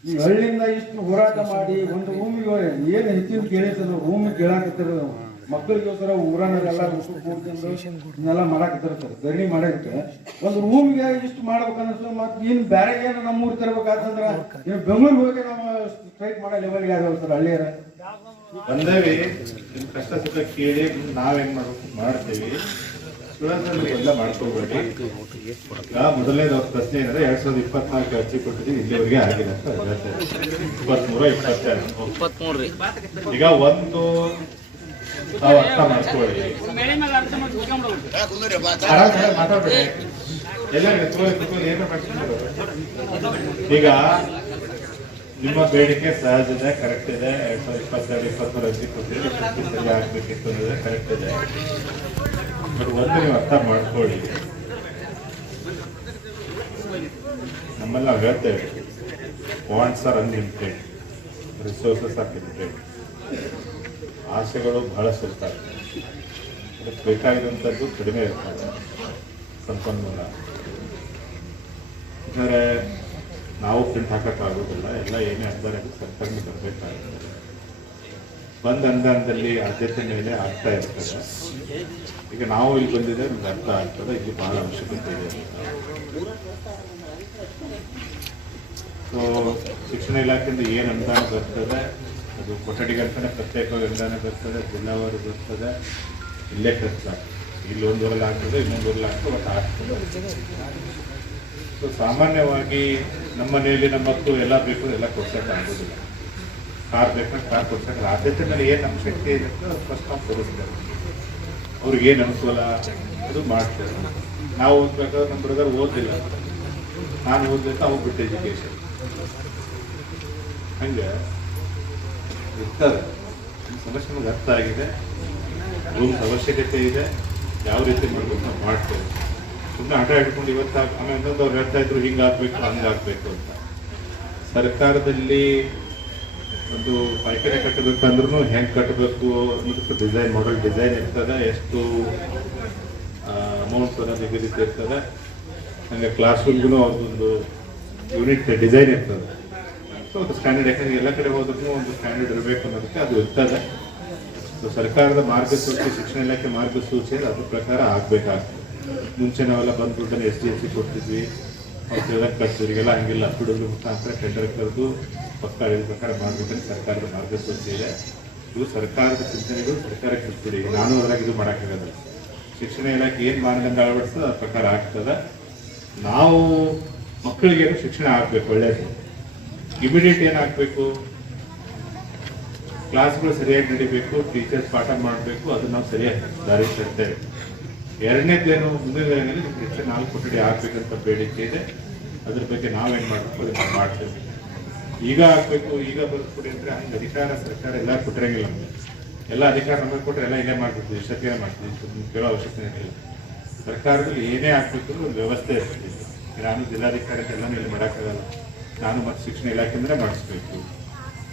ಈ ಹಳ್ಳಿಯಿಂದ ಇಷ್ಟು ಹೋರಾಟ ಮಾಡಿ ಒಂದು ರೂಮಿಗೆ ಏನು ಹೆಚ್ಚಿನ ಕೇಳಿಸ ರೂಮಿಗೆ ಕೇಳಾಕತ್ತಿರ ಮಕ್ಕಳಿಗೋಸ್ಕರ ಊರನ್ನೆಲ್ಲ ಉಸು ಕೂಡ್ಕೊಂಡು ಇದನ್ನೆಲ್ಲ ಮಾಡಾಕತ್ತಾರ ಸರ್. ಧರಣಿ ಮಾಡಕ್ಕೆ ಒಂದು ರೂಮ್ಗೆ ಇಷ್ಟು ಮಾಡ್ಬೇಕನ್ನಿಸ್ತು. ಮತ್ತೆ ಇನ್ನು ಬೇರೆ ಏನು ನಮ್ಮೂರು ತರಬೇಕಾತಂದ್ರೆ ಇನ್ನು ಬೆಂಗಳೂರಿಗೆ ಹೋಗಿ ನಾವು ಸ್ಟ್ರೈಕ್ ಮಾಡೋ ಲೆವೆಲ್ಗೆ ಆಗ್ಯಾವ ಸರ್ ಹಳ್ಳಿಯರ. ಬಂದೇವಿ ನಿಮ್ ಕಷ್ಟ ಸುಖ ಕೇಳಿ ನಾವೇನ್ ಮಾಡ್ಬೇಕು ಮಾಡ್ತೀವಿ. ಸುಳ್ಳು ಎಲ್ಲ ಮಾಡ್ಕೋಬೇಡಿ. ಈಗ ಮೊದಲನೇದು ಅವ್ರ ಪ್ರಶ್ನೆ ಏನಂದ್ರೆ 2024 ಅರ್ಜಿ ಕೊಟ್ಟಿದ್ದೀವಿ, ಇಲ್ಲಿವರೆಗೆ ಆಗಿಲ್ಲ ಅಂತ ಹೇಳ್ತಾರೆ. 23, 22 ಈಗ ಒಂದು ನಾವು ಅರ್ಥ ಮಾಡ್ಕೊಳ್ಳಿ. ಮಾತಾಡ್ಬೇಡಿ ಎಲ್ಲರಿಗೂ ಏನು ಮಾಡ್ತಿದ್ರು. ಈಗ ನಿಮ್ಮ ಬೇಡಿಕೆ ಸಹಜ ಇದೆ, ಕರೆಕ್ಟ್ ಇದೆ. 2022, 23 ಅರ್ಜಿ ಕೊಟ್ಟಿದ್ದೀವಿ, ಸರಿ ಆಗ್ಬೇಕಿತ್ತು ಅನ್ನೋದೇ ಕರೆಕ್ಟ್ ಇದೆ. ಬಟ್ ಒಂದು ನೀವು ಅರ್ಥ ಮಾಡ್ಕೊಳ್ಳಿ, ನಮ್ಮಲ್ಲಿ ನಾವು ಹೇಳ್ತೇವೆ wants are unlimited, resources are limited. ಆಸೆಗಳು ಬಹಳಷ್ಟು ಇರ್ತಾರೆ, ಅದಕ್ಕೆ ಬೇಕಾಗಿರುವಂಥದ್ದು ಕಡಿಮೆ ಇರ್ತದೆ ಸಂಪನ್ಮೂಲ. ಅಂದರೆ ನಾವು ಪ್ರಿಂಟ್ ಹಾಕೋಕ್ಕಾಗೋದಿಲ್ಲ, ಎಲ್ಲ ಏನೇ ಅಂತಾರೆ ಅದು ಸರ್ಕಾರಕ್ಕೆ ಬರಬೇಕಾಗುತ್ತೆ. ಬಂದ ಅನುದಾನದಲ್ಲಿ ಆದ್ಯತೆ ಮೇಲೆ ಆಗ್ತಾ ಇರ್ತದೆ. ಈಗ ನಾವು ಇಲ್ಲಿ ಬಂದಿದೆ ನಮ್ಗೆ ಅರ್ಥ ಆಗ್ತದೆ, ಇಲ್ಲಿ ಬಹಳ ಅವಶ್ಯಕತೆ ಇದೆ. ಸೊ ಶಿಕ್ಷಣ ಇಲಾಖೆಯಿಂದ ಏನು ಅನುದಾನ ಬರ್ತದೆ ಅದು ಕೊಠಡಿಗಂತಾನೆ ಪ್ರತ್ಯೇಕವಾಗಿ ಅನುದಾನ ಬರ್ತದೆ, ಜಿಲ್ಲಾವಾರು ಬರ್ತದೆ, ಇಲ್ಲೇ ಖರ್ಚಾಗ್ತದೆ. ಇಲ್ಲಿ ಒಂದೂರಲ್ಲಿ ಆಗ್ತದೆ, ಇನ್ನೊಂದೂರಲ್ಲಿ ಆಗ್ತದೆ, ಬಟ್ ಆಗ್ತದೆ. ಸೊ ಸಾಮಾನ್ಯವಾಗಿ ನಮ್ಮ ಮನೆಯಲ್ಲಿ ನಮ್ಮ ಮಕ್ಕಳು ಎಲ್ಲ ಬೇಕು ಎಲ್ಲ ಕೊಡ್ಸೋಕೆ ಆಗೋದಿಲ್ಲ. ಕಾರ್ ಬೇಕಾದ್ರೆ ಕಾರ್ ಕೊಡ್ಸೋಕೆ ಆದ್ಯತೆ ಮೇಲೆ ಏನು ನಮ್ಮ ಶಕ್ತಿ ಇದೆ ಅಂತ ಫಸ್ಟ್ ನಾವು ತೋರಿಸ್ತೇವೆ. ಅವ್ರಿಗೆ ಏನು ಅನುಕೂಲ ಅದು ಮಾಡ್ತೇವೆ. ನಾವು ಓದ್ಬೇಕಾದ್ರೆ ನಮ್ಮ ಬ್ರದರ್ ಓದಿಲ್ಲ, ನಾನು ಓದ್ಬೇಕು, ಅವ್ರು ಬಿಟ್ಟು ಎಜುಕೇಶನ್ ಹಂಗೆ ಇರ್ತದೆ. ಈ ಸಮಸ್ಯೆ ನಮ್ಗೆ ಅರ್ಥ ಆಗಿದೆ, ರೂಮ್ಸ್ ಅವಶ್ಯಕತೆ ಇದೆ, ಯಾವ ರೀತಿ ಮಾಡ್ಬೇಕು ನಾವು ಮಾಡ್ತೇವೆ. ಸುಮ್ಮನೆ ಆಟ ಹಿಡ್ಕೊಂಡು ಇವತ್ತು ಆಮೇಲೆ ಇನ್ನೊಂದು ಅವ್ರು ಹೇಳ್ತಾ ಇದ್ರು ಹಿಂಗಾಗಬೇಕು ಹಂಗಾಗಬೇಕು ಅಂತ. ಸರ್ಕಾರದಲ್ಲಿ ಒಂದು ಪಾಯ್ಖಾನೆ ಕಟ್ಟಬೇಕಂದ್ರೂ ಹೆಂಗೆ ಕಟ್ಟಬೇಕು ಅನ್ನೋದಕ್ಕೆ ಡಿಸೈನ್, ಮಾಡಲ್ ಡಿಸೈನ್ ಇರ್ತದೆ, ಎಷ್ಟು ಅಮೌಂಟ್ ಅನ್ನೋದು ನಿಗದಿತ ಇರ್ತದೆ. ಹಂಗೆ ಕ್ಲಾಸ್ ರೂಮ್ಗೂ ಅವ್ರದ್ದೊಂದು ಯೂನಿಟ್ ಡಿಸೈನ್ ಇರ್ತದೆ. ಸೊ ಅದು ಸ್ಟ್ಯಾಂಡರ್ಡ್, ಯಾಕಂದ್ರೆ ಎಲ್ಲ ಕಡೆ ಹೋದ್ರೂ ಒಂದು ಸ್ಟ್ಯಾಂಡರ್ಡ್ ಇರಬೇಕು ಅನ್ನೋದಕ್ಕೆ ಅದು ಇರ್ತದೆ. ಸೊ ಸರ್ಕಾರದ ಮಾರ್ಗಸೂಚಿ, ಶಿಕ್ಷಣ ಇಲಾಖೆ ಮಾರ್ಗಸೂಚಿ ಅದ್ರ ಪ್ರಕಾರ ಆಗಬೇಕಾಗ್ತದೆ. ಮುಂಚೆ ನಾವೆಲ್ಲ ಬಂದು ದುಡ್ಡನ್ನು SDLC ಕೊಡ್ತಿದ್ವಿ, ಅವ್ರು ಕಟ್ಸೋರಿಗೆಲ್ಲ ಹಂಗಿಲ್ಲ. ಹುಡುಗರು ಮುಖಾಂತರ ಟೆಂಡರ್ ಕರೆದು ಪಕ್ಕ ಇದ್ರ ಪ್ರಕಾರ ಮಾಡಬೇಕಂತ ಸರ್ಕಾರದ ಮಾರ್ಗಸೂಚಿ ಇದೆ. ಇದು ಸರ್ಕಾರದ ಚಿಂತನೆಗಳು ಸರ್ಕಾರಕ್ಕೆ ಬಿಟ್ಬಿಡಿ, ನಾನು ಅದ್ರಾಗ ಇದು ಮಾಡೋಕ್ಕಾಗಲ್ಲ. ಶಿಕ್ಷಣ ಇಲಾಖೆ ಏನು ಮಾನದಂಡ ಅಳವಡಿಸ್ತದೆ ಅದ್ರ ಪ್ರಕಾರ ಆಗ್ತದೆ. ನಾವು ಮಕ್ಕಳಿಗೆ ಶಿಕ್ಷಣ ಆಗಬೇಕು, ಒಳ್ಳೆಯದು. ಇಮಿಡಿಯೇಟ್ ಏನಾಗಬೇಕು, ಕ್ಲಾಸ್ಗಳು ಸರಿಯಾಗಿ ನಡಿಬೇಕು, ಟೀಚರ್ಸ್ ಪಾಠ ಮಾಡಬೇಕು, ಅದನ್ನ ನಾವು ಸರಿಯಾಗಿ ದಾರಿ ತರ್ತೇವೆ. ಎರಡನೇದೇನು, ಮುಂದಿನ ಹೆಚ್ಚು 4 ಕೊಠಡಿ ಆಗ್ಬೇಕಂತ ಬೇಡಿಕೆ ಇದೆ. ಅದ್ರ ಬಗ್ಗೆ ನಾವೇನು ಮಾಡಬೇಕು ಅದನ್ನ ಮಾಡ್ತೇವೆ. ಈಗ ಆಗಬೇಕು, ಈಗ ಬರ್ಕೊಡಿ ಅಂದ್ರೆ ಹಂಗೆ ಅಧಿಕಾರ ಸರ್ಕಾರ ಎಲ್ಲ ಕೊಟ್ಟಿರಂಗಿಲ್ಲ. ನಮಗೆ ಎಲ್ಲ ಅಧಿಕಾರ ನಮಗೆ ಕೊಟ್ಟರೆ ಎಲ್ಲ ಇಲ್ಲೇ ಮಾಡ್ಬಿಡ್ತೀವಿ, ಇಷ್ಟಕ್ಕೆ ಮಾಡ್ತೀವಿ, ಕೇಳೋ ಅವಶ್ಯಕತೆ ಇಲ್ಲ. ಸರ್ಕಾರದಲ್ಲಿ ಏನೇ ಆಗ್ಬೇಕು ಒಂದು ವ್ಯವಸ್ಥೆ ಇರ್ತದೆ. ನಾನು ಜಿಲ್ಲಾಧಿಕಾರಿ ಎಲ್ಲನೂ ಇಲ್ಲಿ ಮಾಡೋಕ್ಕಾಗಲ್ಲ, ನಾನು ಮತ್ತು ಶಿಕ್ಷಣ ಇಲಾಖೆಯಿಂದಲೇ ಮಾಡಿಸ್ಬೇಕು.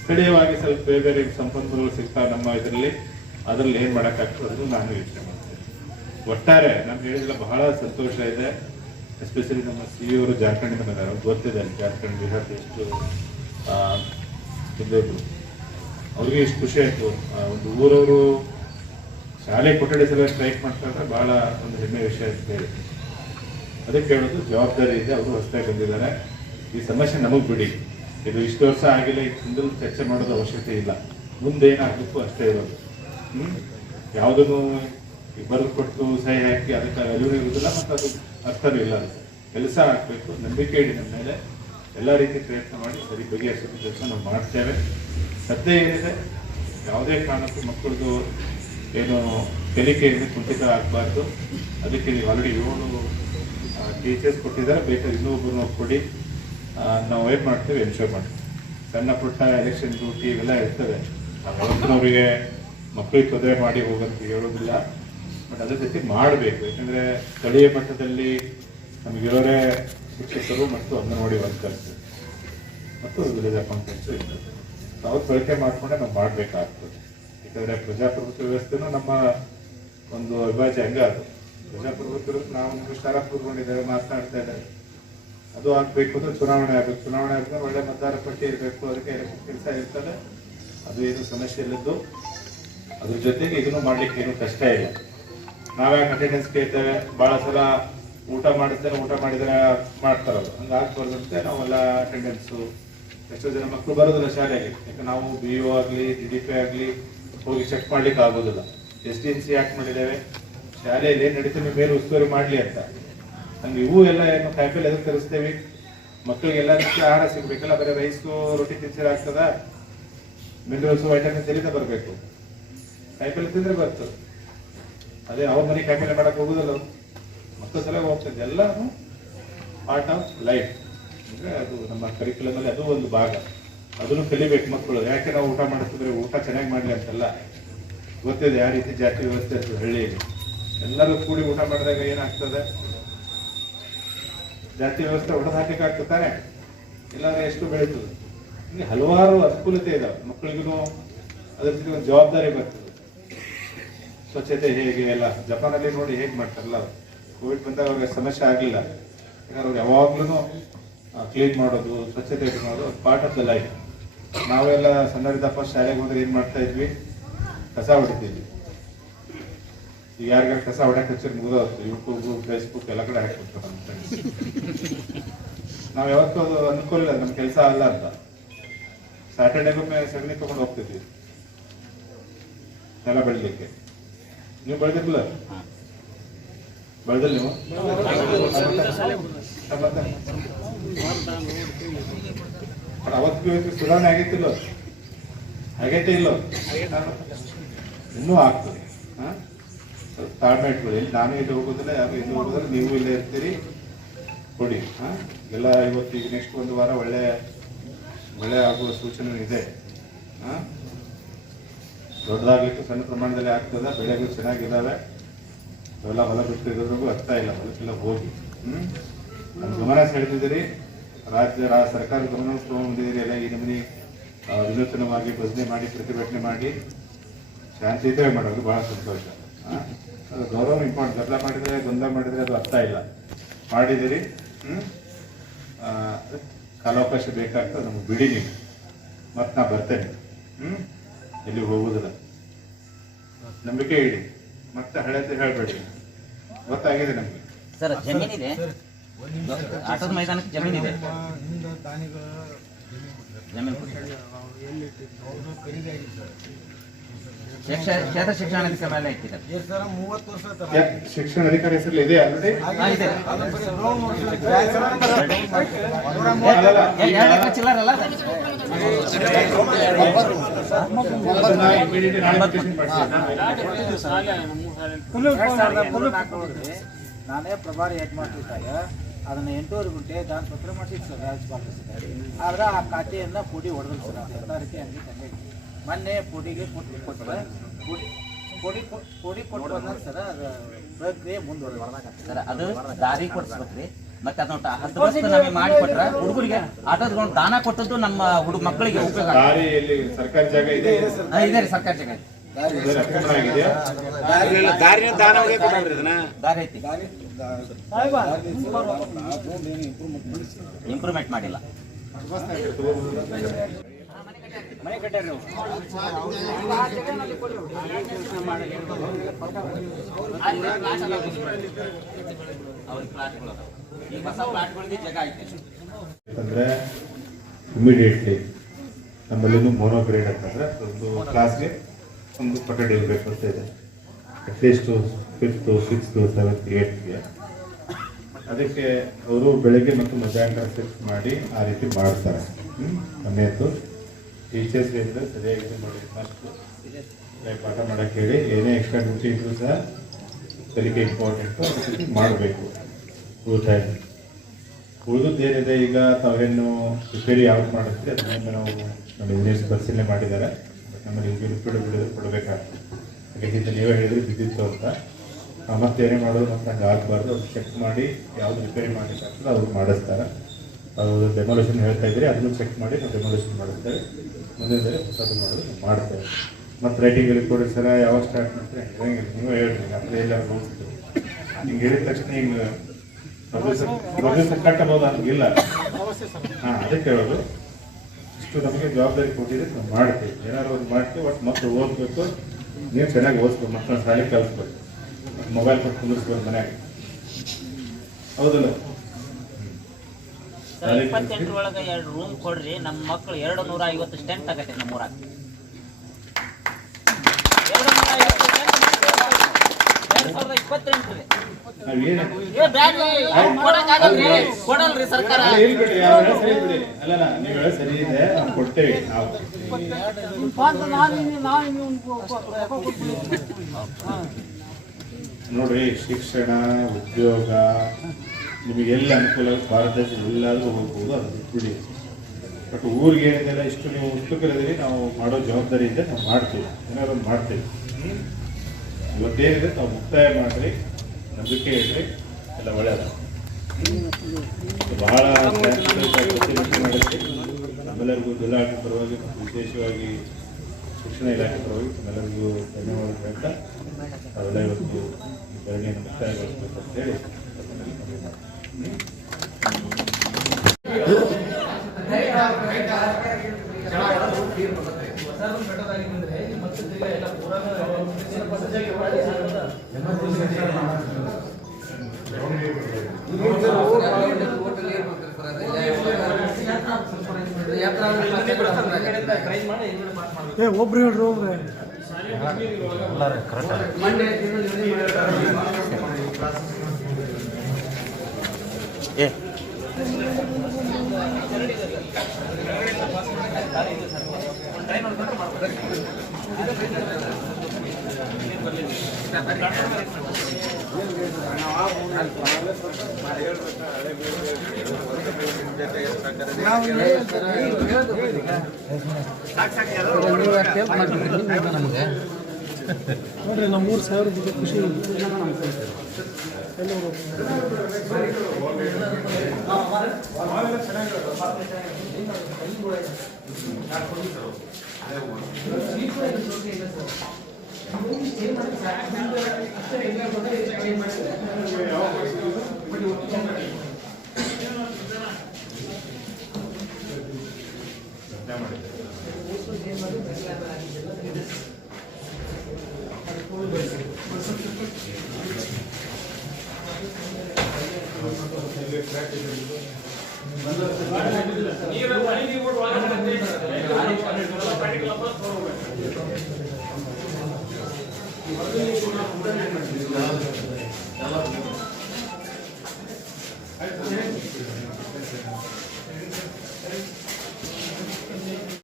ಸ್ಥಳೀಯವಾಗಿ ಸ್ವಲ್ಪ ಬೇರೆ ಸಂಪನ್ಮೂಲಗಳು ಸಿಗ್ತಾವೆ ನಮ್ಮ ಇದರಲ್ಲಿ, ಅದರಲ್ಲಿ ಏನು ಮಾಡೋಕ್ಕಾಗ್ತದೆ ಅದು ನಾನು ಯೋಚನೆ ಮಾಡ್ತೇನೆ. ಒಟ್ಟಾರೆ ನಮ್ಗೆ ಹೇಳಿದ್ರೆ ಬಹಳ ಸಂತೋಷ ಇದೆ. ಎಸ್ಪೆಷಲಿ ನಮ್ಮ CEO ಅವರು ಜಾರ್ಖಂಡಿಂದ ಬಂದಾರೆ, ಅವ್ರಿಗೆ ಗೊತ್ತಿದೆ ಜಾರ್ಖಂಡ್, ಬಿಹಾರ ಎಷ್ಟು ಜಿಲ್ಲೆಗಳು. ಅವ್ರಿಗೆ ಇಷ್ಟು ಖುಷಿ ಆಯಿತು. ಒಂದು ಊರವರು ಶಾಲೆ ಕೊಠಡಿ ಸಲ ಸ್ಟ್ರೈಕ್ ಮಾಡ್ತಾರೆ, ಬಹಳ ಒಂದು ಹೆಮ್ಮೆ ವಿಷಯ ಅಂತ ಹೇಳಿ ಅದಕ್ಕೆ ಹೇಳೋದು ಜವಾಬ್ದಾರಿ ಇದೆ. ಅವರು ಹೊಸದಾಗಿ ಬಂದಿದ್ದಾರೆ. ಈ ಸಮಸ್ಯೆ ನಮಗೆ ಬಿಡಿ, ಇದು ಇಷ್ಟು ವರ್ಷ ಆಗಿಲ್ಲ, ಇದರಿಂದ ಚರ್ಚೆ ಮಾಡೋದು ಅವಶ್ಯಕತೆ ಇಲ್ಲ. ಮುಂದೆ ಏನಾಗಬೇಕು ಅಷ್ಟೇ ಇರೋದು. ಯಾವುದನ್ನು ಬರೆದು ಕೊಟ್ಟು ಸಹಿ ಹಾಕಿ ಅದಕ್ಕೆ ಅರಿವು ಇರುವುದಿಲ್ಲ, ಮತ್ತು ಅದು ಅರ್ಥನೂ ಇಲ್ಲ. ಕೆಲಸ ಆಗಬೇಕು, ನಂಬಿಕೆ ಇಡಿ ನಮ್ಮ ಮೇಲೆ. ಎಲ್ಲ ರೀತಿ ಪ್ರಯತ್ನ ಮಾಡಿ ಸರಿ ಬಗೆಹರಿಸೋ ಕೆಲಸ ನಾವು ಮಾಡ್ತೇವೆ. ಸದ್ಯ ಏನಿದೆ, ಯಾವುದೇ ಕಾರಣಕ್ಕೂ ಮಕ್ಕಳದು ಏನು ಕಲಿಕೆಯಿಂದ ಕುಂಠಿತ ಆಗಬಾರ್ದು. ಅದಕ್ಕೆ ನೀವು ಆಲ್ರೆಡಿ 7 ಟೀಚರ್ಸ್ ಕೊಟ್ಟಿದ್ದಾರೆ, ಬೇಕಾದ್ರೆ ಇನ್ನೊಬ್ಬರು ಕೊಡಿ. ನಾವು ಏನು ಮಾಡ್ತೇವೆ, ಎನ್ಶೋರ್ ಮಾಡ್ತೀವಿ. ಸಣ್ಣ ಪುಟ್ಟ ಎಲೆಕ್ಷನ್ ಡ್ಯೂಟಿ ಇವೆಲ್ಲ ಇರ್ತದೆ, ಅವರಿಗೆ ಮಕ್ಕಳಿಗೆ ತೊಂದರೆ ಮಾಡಿ ಹೋಗಂತ ಹೇಳೋದಿಲ್ಲ. ಬಟ್ ಅದ್ರ ಜೊತೆ ಮಾಡಬೇಕು. ಯಾಕಂದರೆ ಸ್ಥಳೀಯ ಮಟ್ಟದಲ್ಲಿ ನಮಗಿರೋರೇ ಶಿಕ್ಷಕರು ಮತ್ತು ಅಂಗನವಾಡಿ ವರ್ಕರ್ಸ್ ಮತ್ತು ವಿಲೇಜ್ ಅಕೌಂಟೆಂಟ್ಸ್ ಇರ್ತದೆ. ಅವ್ರು ಬಳಕೆ ಮಾಡಿಕೊಂಡೆ ನಾವು ಮಾಡಬೇಕಾಗ್ತದೆ. ಯಾಕಂದರೆ ಪ್ರಜಾಪ್ರಭುತ್ವ ವ್ಯವಸ್ಥೆನೂ ನಮ್ಮ ಒಂದು ಅವಿಭಾಜ್ಯ ಅಂಗ ಅದು. ಪ್ರಜಾಪ್ರಭುತ್ವ ನಾವು ನಿಷ್ಠಾರ ಕೂತ್ಕೊಂಡಿದ್ದಾರೆ, ಮಾತನಾಡ್ತಾ ಇದ್ದಾರೆ. ಅದು ಆಗ್ಬೇಕು ಅಂದ್ರೆ ಚುನಾವಣೆ ಆಗ್ಬೇಕು. ಚುನಾವಣೆ ಆಗ್ಬೇಕು, ಒಳ್ಳೆ ಮತದಾರ ಪಟ್ಟಿ ಇರಬೇಕು, ಅದಕ್ಕೆ ಎಲೆಕ್ಷನ್ ಕೆಲಸ ಇರ್ತದೆ. ಅದು ಏನು ಸಮಸ್ಯೆ ಇಲ್ಲದ್ದು. ಅದ್ರ ಜೊತೆಗೆ ಇದನ್ನು ಮಾಡ್ಲಿಕ್ಕೆ ಏನು ಕಷ್ಟ ಇಲ್ಲ. ನಾವ್ಯಾಕೆ ಅಟೆಂಡೆನ್ಸ್ ಕೇಳ್ತೇವೆ, ಬಹಳ ಸಲ ಊಟ ಮಾಡಿದ್ರೆ ಮಾಡ್ತಾರಲ್ಲ, ಹಂಗಾಗ್ಬಾರ್ದಂತೆ ನಾವೆಲ್ಲ ಅಟೆಂಡೆನ್ಸು. ಎಷ್ಟೋ ಜನ ಮಕ್ಕಳು ಬರೋದಿಲ್ಲ ಶಾಲೆಗೆ, ಯಾಕೆ ನಾವು BO ಆಗಲಿ DDP ಆಗಲಿ ಹೋಗಿ ಚೆಕ್ ಮಾಡ್ಲಿಕ್ಕೆ ಆಗೋದಿಲ್ಲ. SDNC ಯಾಕೆ ಮಾಡಿದ್ದೇವೆ, ಶಾಲೆಯಲ್ಲಿ ಏನು ನಡೀತೀವಿ ಮೇಲೆ ಉಸ್ತುವಾರಿ ಮಾಡಲಿ ಅಂತ. ಹಂಗೆ ಇವು ಎಲ್ಲ ಏನು ಕಾಯಿಪಲ್ಲೆ ಎದಕ್ಕೆ ತರಿಸ್ತೇವೆ, ಮಕ್ಕಳಿಗೆಲ್ಲ ಆಹಾರ ಸಿಗ್ಬೇಕಲ್ಲ. ಬರೀ ರೈಸು ರೊಟ್ಟಿ ತಿನ್ಸಿರ ಆಗ್ತದ? ಮಿನರಲ್ಸು ವೈಟಮಿನ್ಸ್ ಎಲ್ಲಿಂದ ಬರಬೇಕು? ಕಾಯಿಪಲ್ಲೆ ತಿಂದ್ರೆ ಬರ್ತದೆ. ಅದೇ ಅವ್ರ ಮನೆ ಕಾಯಿಪಲ್ಲೆ ಮಾಡಕ್ಕೆ ಹೋಗೋದಿಲ್ಲ, ಮಕ್ಕಳ ಸಲ ಹೋಗ್ತದೆ. ಎಲ್ಲಾನು ಪಾರ್ಟ್ ಆಫ್ ಲೈಫ್ ಅಂದ್ರೆ ಅದು ನಮ್ಮ ಕರಿಕ್ಯುಲಮ್ ಅಲ್ಲಿ ಅದು ಒಂದು ಭಾಗ. ಅದನ್ನು ಕಲಿಬೇಕು ಮಕ್ಕಳು. ಯಾಕೆ ನಾವು ಊಟ ಮಾಡ್ತಿದ್ರೆ ಊಟ ಚೆನ್ನಾಗಿ ಮಾಡಲಿ ಅಂತಲ್ಲ, ಗೊತ್ತಿದೆ ಯಾವ ರೀತಿ ಜಾತಿ ವ್ಯವಸ್ಥೆ ಇರ್ತದೆ ಹಳ್ಳಿಯಲ್ಲಿ. ಎಲ್ಲರೂ ಕೂಡಿ ಊಟ ಮಾಡಿದಾಗ ಏನಾಗ್ತದೆ, ಜಾತಿ ವ್ಯವಸ್ಥೆ ಹೊಡೆದು ಹಾಕಲಿಕ್ಕೆ ಆಗ್ತದೆ ತಾನೆ, ಇಲ್ಲಾಂದ್ರೆ ಎಷ್ಟು ಬೆಳೀತದೆ. ಇಲ್ಲಿ ಹಲವಾರು ಅನುಕೂಲತೆ ಇದಾವೆ. ಮಕ್ಕಳಿಗೂ ಅದ್ರ ಜೊತೆ ಒಂದು ಜವಾಬ್ದಾರಿ ಬರ್ತದೆ. ಸ್ವಚ್ಛತೆ ಹೇಗೆ ಎಲ್ಲ ಜಪಾನಲ್ಲಿ ನೋಡಿ ಹೇಗೆ ಮಾಡ್ತಾರಲ್ಲ, ಕೋವಿಡ್ ಬಂದಾಗ ಅವ್ರಿಗೆ ಸಮಸ್ಯೆ ಆಗಲಿಲ್ಲ. ಯಾಕಂದ್ರೆ ಅವ್ರು ಯಾವಾಗ್ಲೂ ಕ್ಲೀನ್ ಮಾಡೋದು, ಸ್ವಚ್ಛತೆ ಮಾಡೋದು ಪಾರ್ಟ್ ಆಫ್ ದ ಲೈಫ್. ನಾವೆಲ್ಲ ಸಣ್ಣರಿದ್ದಪ್ಪ ಶಾಲೆಗೆ ಹೋದ್ರೆ ಏನ್ ಮಾಡ್ತಾ ಇದ್ವಿ, ಕಸ ಹೊಡಿತಿದ್ವಿ. ಈಗ ಯಾರಿಗಾರ ಕಸ ಹೊಡಕ್ಕೆ ಹಚ್ಚಿ ಮುಗಿದೋಗ್ತು, ಯೂಟ್ಯೂಬ್ ಫೇಸ್ಬುಕ್ ಎಲ್ಲ ಕಡೆ ಹಾಕ್ಬಿಡ್ತಾರೆ ನಮ್ಮ ಫ್ರೆಂಡ್ಸ್. ನಾವ್ ಯಾವತ್ತೂ ಅದು ಅನ್ಕೊಳ್ಳಿಲ್ಲ, ನಮ್ ಕೆಲಸ ಅಲ್ಲ ಅಂತ. ಸ್ಯಾಟರ್ಡೇಗೊಮ್ಮೆ ಸಗಣಿ ತಗೊಂಡು ಹೋಗ್ತಿದ್ವಿ ನೆಲ ಬೆಳಿಲಿಕ್ಕೆ. ನೀವು ಬೆಳೆದಿರ್ಲಿಲ್ಲ? ಬೆಳೆದಿಲ್ಲ ನೀವು? ಅವತ್ತು ಸುಧಾರಣೆ ಆಗೈತಿಲ್ಲ? ಆಗೈತೆ ಇಲ್ಲ? ಇನ್ನೂ ಆಗ್ತದೆ. ತಾಳ್ಮೆ ಇಟ್ಕೊಳ್ಳಿ. ನಾನು ಇಲ್ಲಿ ಹೋಗೋದಿಲ್ಲ, ಯಾರು ಇಲ್ಲಿ ಹೋಗೋದಿಲ್ಲ, ನೀವು ಇಲ್ಲೇ ಇರ್ತೀರಿ, ಕೊಡಿ. ಎಲ್ಲ ಇವತ್ತು ಈಗ ನೆಕ್ಸ್ಟ್ ಒಂದು ವಾರ ಮಳೆ ಆಗುವ ಸೂಚನೆ ಇದೆ. ದೊಡ್ಡದಾಗ್ಲಿಕ್ಕೆ ಸಣ್ಣ ಪ್ರಮಾಣದಲ್ಲಿ ಆಗ್ತದೆ. ಬೆಳೆಗಳು ಚೆನ್ನಾಗಿದ್ದಾವೆ. ಅವೆಲ್ಲ ಹೊಲ ಬಿಟ್ಟಿರೋದ್ರಿಗೂ ಅರ್ಥ ಇಲ್ಲ, ಹೊಲಕ್ಕೆಲ್ಲ ಹೋಗಿ ನಮ್ಮ ಗಮನ ಸೆಳೆದಿದ್ದೀರಿ. ಸರ್ಕಾರ ಗಮನ ತಗೊಂಡಿದ್ದೀರಿ. ಎಲ್ಲ ಈ ನಮೂನಿ ವಿನೂತನವಾಗಿ ಭಜನೆ ಮಾಡಿ, ಪ್ರತಿಭಟನೆ ಮಾಡಿ, ಶಾಂತಿಯುತವಾಗಿ ಮಾಡೋದು ಬಹಳ ಸಂತೋಷ. ಅದು ಗೌರವ ಇಂಪಾರ್ಟೆಂಟ್. ಗದ್ದಲ ಮಾಡಿದ್ರೆ, ಗೊಂದಲ ಮಾಡಿದ್ರೆ ಅದು ಅರ್ಥ ಇಲ್ಲ. ಮಾಡಿದ್ದೀರಿ. ಕಾಲಾವಕಾಶ ಬೇಕಾಗ್ತದೆ ನಮ್ಗೆ, ಬಿಡಿ ನೀವು. ಮತ್ತೆ ನಾ ಬರ್ತೇನೆ, ಎಲ್ಲಿ ಹೋಗುದಿಲ್ಲ. ನಂಬಿಕೆ ಇಡಿ, ಮತ್ತೆ ಹಳೆತೆ ಹೇಳ್ಬೇಡಿ. ಗೊತ್ತಾಗಿದೆ ನಮ್ಗೆ. ಸರ್ ಜಮೀನಿದೆ, ಆಟದ ಮೈದಾನಕ್ಕೆ ಜಮೀನಿದೆ. ಜಮೀನು ಕ್ಷೇತ್ರ ಶಿಕ್ಷಣಾಧಿಕಾರಿ ಮೇಲೆ ಹಾಕಿದ್ದಾರೆ. ಶಿಕ್ಷಣ ಅಧಿಕಾರಿ ಹೆಸರಲ್ಲಿ ಇದೆ ಆಲ್ರೆಡಿ. ಚಿಲ್ಲರಲ್ಲ ನಾನೇ ಪ್ರಭಾರಿ ಹೆಡ್ ಮಾಡ್ತಿದ್ದಾಗ ಅದನ್ನ 8 ಗುಂಟೆ ದಾನ ಪತ್ರ ಮಾಡಿಸಿದ್ದು ಸರ್ ರಾಜ್ಯಪಾಲ. ಆದ್ರೆ ಆ ಖಾತೆಯನ್ನ ಪುಡಿ ಹೊಡೆದ್ರು ಸರ್. ಎಲ್ಲರಿಗೆ ಹಂಗೆ ಮೊನ್ನೆ ಪುಡಿಗೆ ಕೊಟ್ಟರೆ ಪುಡಿ ಕೊಟ್ಟು ಅನ್ನೋದು ಸರ್. ಅದು ಪ್ರಕ್ರಿಯೆ ಮುಂದುವರೆದ ಸರ್. ಅದು ದಾರಿ ಕೊಡಿಸ್ಬೇಕ್ರಿ. ಮತ್ತೆ ಅದನ್ನ 10 ವರ್ಷ ನಮಗೆ ಮಾಡಿಕೊಟ್ರೆ ಹುಡುಗರಿಗೆ ಆಟೋದ ದಾನ ಕೊಟ್ಟದ್ದು ನಮ್ಮ ಮಕ್ಕಳಿಗೆ ಉಪಯೋಗ. ದಾರಿಯಲ್ಲಿ ಸರ್ಕಾರಿ ಜಾಗ ಇದೆ, ಇದೆ ರೀ, ಸರ್ಕಾರಿ ಜಾಗ ಇದೆ. ದಾರಿ ಐತಿ, ಇಂಪ್ರೂವ್ಮೆಂಟ್ ಮಾಡಿಲ್ಲ. ಮನೆ ಕಟ್ಟಾರ ಅಂತಂದ್ರೆ ಇಮಿಡಿಯೇಟ್ಲಿ ನಮ್ಮಲ್ಲಿನೂ ಮೋನೋ ಗ್ರೇಡ್ ಅಂತಂದ್ರೆ ಒಂದು ಕ್ಲಾಸ್ಗೆ ಒಂದು ಕೊಠಡಿ ಇರಬೇಕು ಅಂತ ಇದೆ. At least 5th, 6th, 7th, 8th. ಅದಕ್ಕೆ ಅವರು ಬೆಳಗ್ಗೆ ಮತ್ತು ಮಧ್ಯಾಹ್ನ ಶಿಫ್ಟ್ ಮಾಡಿ ಆ ರೀತಿ ಮಾಡ್ತಾರೆ. ಮನೆಯದ್ದು ಟೀಚರ್ಸ್ ಏನಿದೆ ಸರಿಯಾಗಿ ಇದು ಮಾಡಿ ಪಾಠ ಮಾಡಕ್ಕೆ ಹೇಳಿ. ಏನೇ ಎಕ್ಸ್ಟ್ರಾ ಡ್ಯೂಟಿ ಇದ್ರು ಸಹ ಕಲಿಕೆ ಇಂಪಾರ್ಟೆಂಟು, ಮಾಡಬೇಕು ಫುಲ್ ಟೈಮ್. ಉಳಿದದ್ದೇನಿದೆ ಈಗ ತಾವೇನು ರಿಪೇರಿ ಯಾವ್ದು ಮಾಡುತ್ತೆ ಅದನ್ನ ನಾವು ನಮ್ಮ ಇಂಜಿನಿಯರ್ಸ್ ಪರಿಶೀಲನೆ ಮಾಡಿದ್ದಾರೆ. ನಮ್ಮಲ್ಲಿ ಕೊಡಬೇಕಾಗ್ತದೆ. ಯಾಕೆಂದ್ರೆ ನೀವೇ ಹೇಳಿದ್ರೆ ಬಿದ್ದಿತ್ತು ಅಂತ. ಮತ್ತೆ ಏನೇ ಮಾಡೋದು ಮತ್ತೆ ಹಂಗೆ ಆಗಬಾರ್ದು. ಅವ್ರು ಚೆಕ್ ಮಾಡಿ ಯಾವ್ದು ರಿಪೇರಿ ಮಾಡಲಿಕ್ಕಾಗ್ತದೆ ಅವ್ರು ಮಾಡಿಸ್ತಾರೆ. ಅವರು ಡೆಮೊಲೇಷನ್ ಹೇಳ್ತಾ ಇದ್ರಿ, ಅದನ್ನು ಚೆಕ್ ಮಾಡಿ ನಾವು ಡೆಮೊಲೇಷನ್ ಮಾಡಿಸ್ತೇವೆ. ಮುಂದಿನ ಹೊಸದು ಮಾಡೋದು ಮಾಡ್ತೇವೆ. ಮತ್ತು ರೈಟಿಂಗಲ್ಲಿ ಕೊಡಿ ಸರ ಯಾವಾಗ ಸ್ಟಾರ್ಟ್ ಮಾಡ್ತಾರೆ ಹೇಳಂಗಿಲ್ಲ, ನೀವು ಹೇಳ್ರಿ ಅಂದರೆ ಎಲ್ಲರೂ ಹೋಗ್ತೀವಿ. ಹಿಂಗೆ ಹೇಳಿದ ತಕ್ಷಣ ಹಿಂಗೆ ದಿವಸ ಕಟ್ಟಬಹುದು ಅನ್ನೋದಿಲ್ಲ. ಹಾಂ, ಅದಕ್ಕೆ ಹೇಳೋದು, ಇಷ್ಟು ನಮಗೆ ಜವಾಬ್ದಾರಿ ಕೊಟ್ಟಿದ್ರೆ ನಾವು ಮಾಡ್ತೀವಿ, ಏನಾದ್ರು ಒಂದು ಮಾಡ್ತೀವಿ. ಒಟ್ಟು ಮಕ್ಕಳು ಓದಬೇಕು, ನೀವು ಚೆನ್ನಾಗಿ ಓದಿಸ್ಬೇಕು, ಮಕ್ಕಳನ್ನ ಶಾಲೆಗೆ ಕಲಿಸ್ಬೇಕು, ಮೊಬೈಲ್ ಕೊಟ್ಟು ಕುಂದಿಸ್ಬೇಕು ಮನೆಯಾಗ, ಹೌದಲ್ಲ? 28 ಒಳಗೆ 2 ರೂಮ್ ಕೊಡ್ರಿ, ನಮ್ಮ ಮಕ್ಕಳು 250 ಸ್ಟೆಂಟ್ ಆಗತ್ತೆ ನಮ್ಮೂರಾಗ. 2028 ಕೊಡಲ್ರಿ ಸರ್ಕಾರ. ಅಲ್ಲ, ನೀವು ಹೇಳೋದು ಸರಿ ಇದೆ, ನಾವು ಕೊಡ್ತೇವೆ. ನಾವು ನೋಡ್ರಿ, ಶಿಕ್ಷಣ, ಉದ್ಯೋಗ ನಿಮಗೆಲ್ಲ ಅನುಕೂಲ ಭಾರತ ದೇಶ ಎಲ್ಲಾದ್ರೂ ಹೋಗ್ಬೋದು, ಅದು ಬಿಟ್ಬಿಡಿ. ಬಟ್ ಊರಿಗೆ ಏನಿದೆಲ್ಲ ಇಷ್ಟು ನೀವು ಉತ್ಸುಕರಿದ್ದೀರಿ, ನಾವು ಮಾಡೋ ಜವಾಬ್ದಾರಿ ಇದೆ, ನಾವು ಮಾಡ್ತೀವಿ, ಏನಾದ್ರು ಒಂದು ಮಾಡ್ತೀವಿ. ಇವತ್ತೇನಿದೆ ತಾವು ಮುಕ್ತಾಯ ಮಾಡಿರಿ, ನಂಬಿಕೆ ಇಡ್ರಿ, ಎಲ್ಲ ಒಳ್ಳೆಯದ. ಬಹಳ ಮಾಡಿದ್ರಿ. ನಮ್ಮೆಲ್ಲರಿಗೂ ಜಿಲ್ಲಾಡಳಿತ ಪರವಾಗಿ ಮತ್ತು ವಿಶೇಷವಾಗಿ ಶಿಕ್ಷಣ ಇಲಾಖೆ ಪರವಾಗಿ ನಮ್ಮೆಲ್ಲರಿಗೂ ಧನ್ಯವಾದ ಹೇಳ್ತಾ ಅವೆಲ್ಲ ಇವತ್ತು ಧರಣಿಯನ್ನು ಮುಕ್ತಾಯಗೊಳಿಸಬೇಕು ಅಂತ ಹೇಳಿ ಒಬ್ರು ಹೇಳ್ರಿ, ಒಬ್ರು ನೋಡ್ರಿ, ನಮ್ಮ 3,000 ಖುಷಿ. ಎಲ್ಲ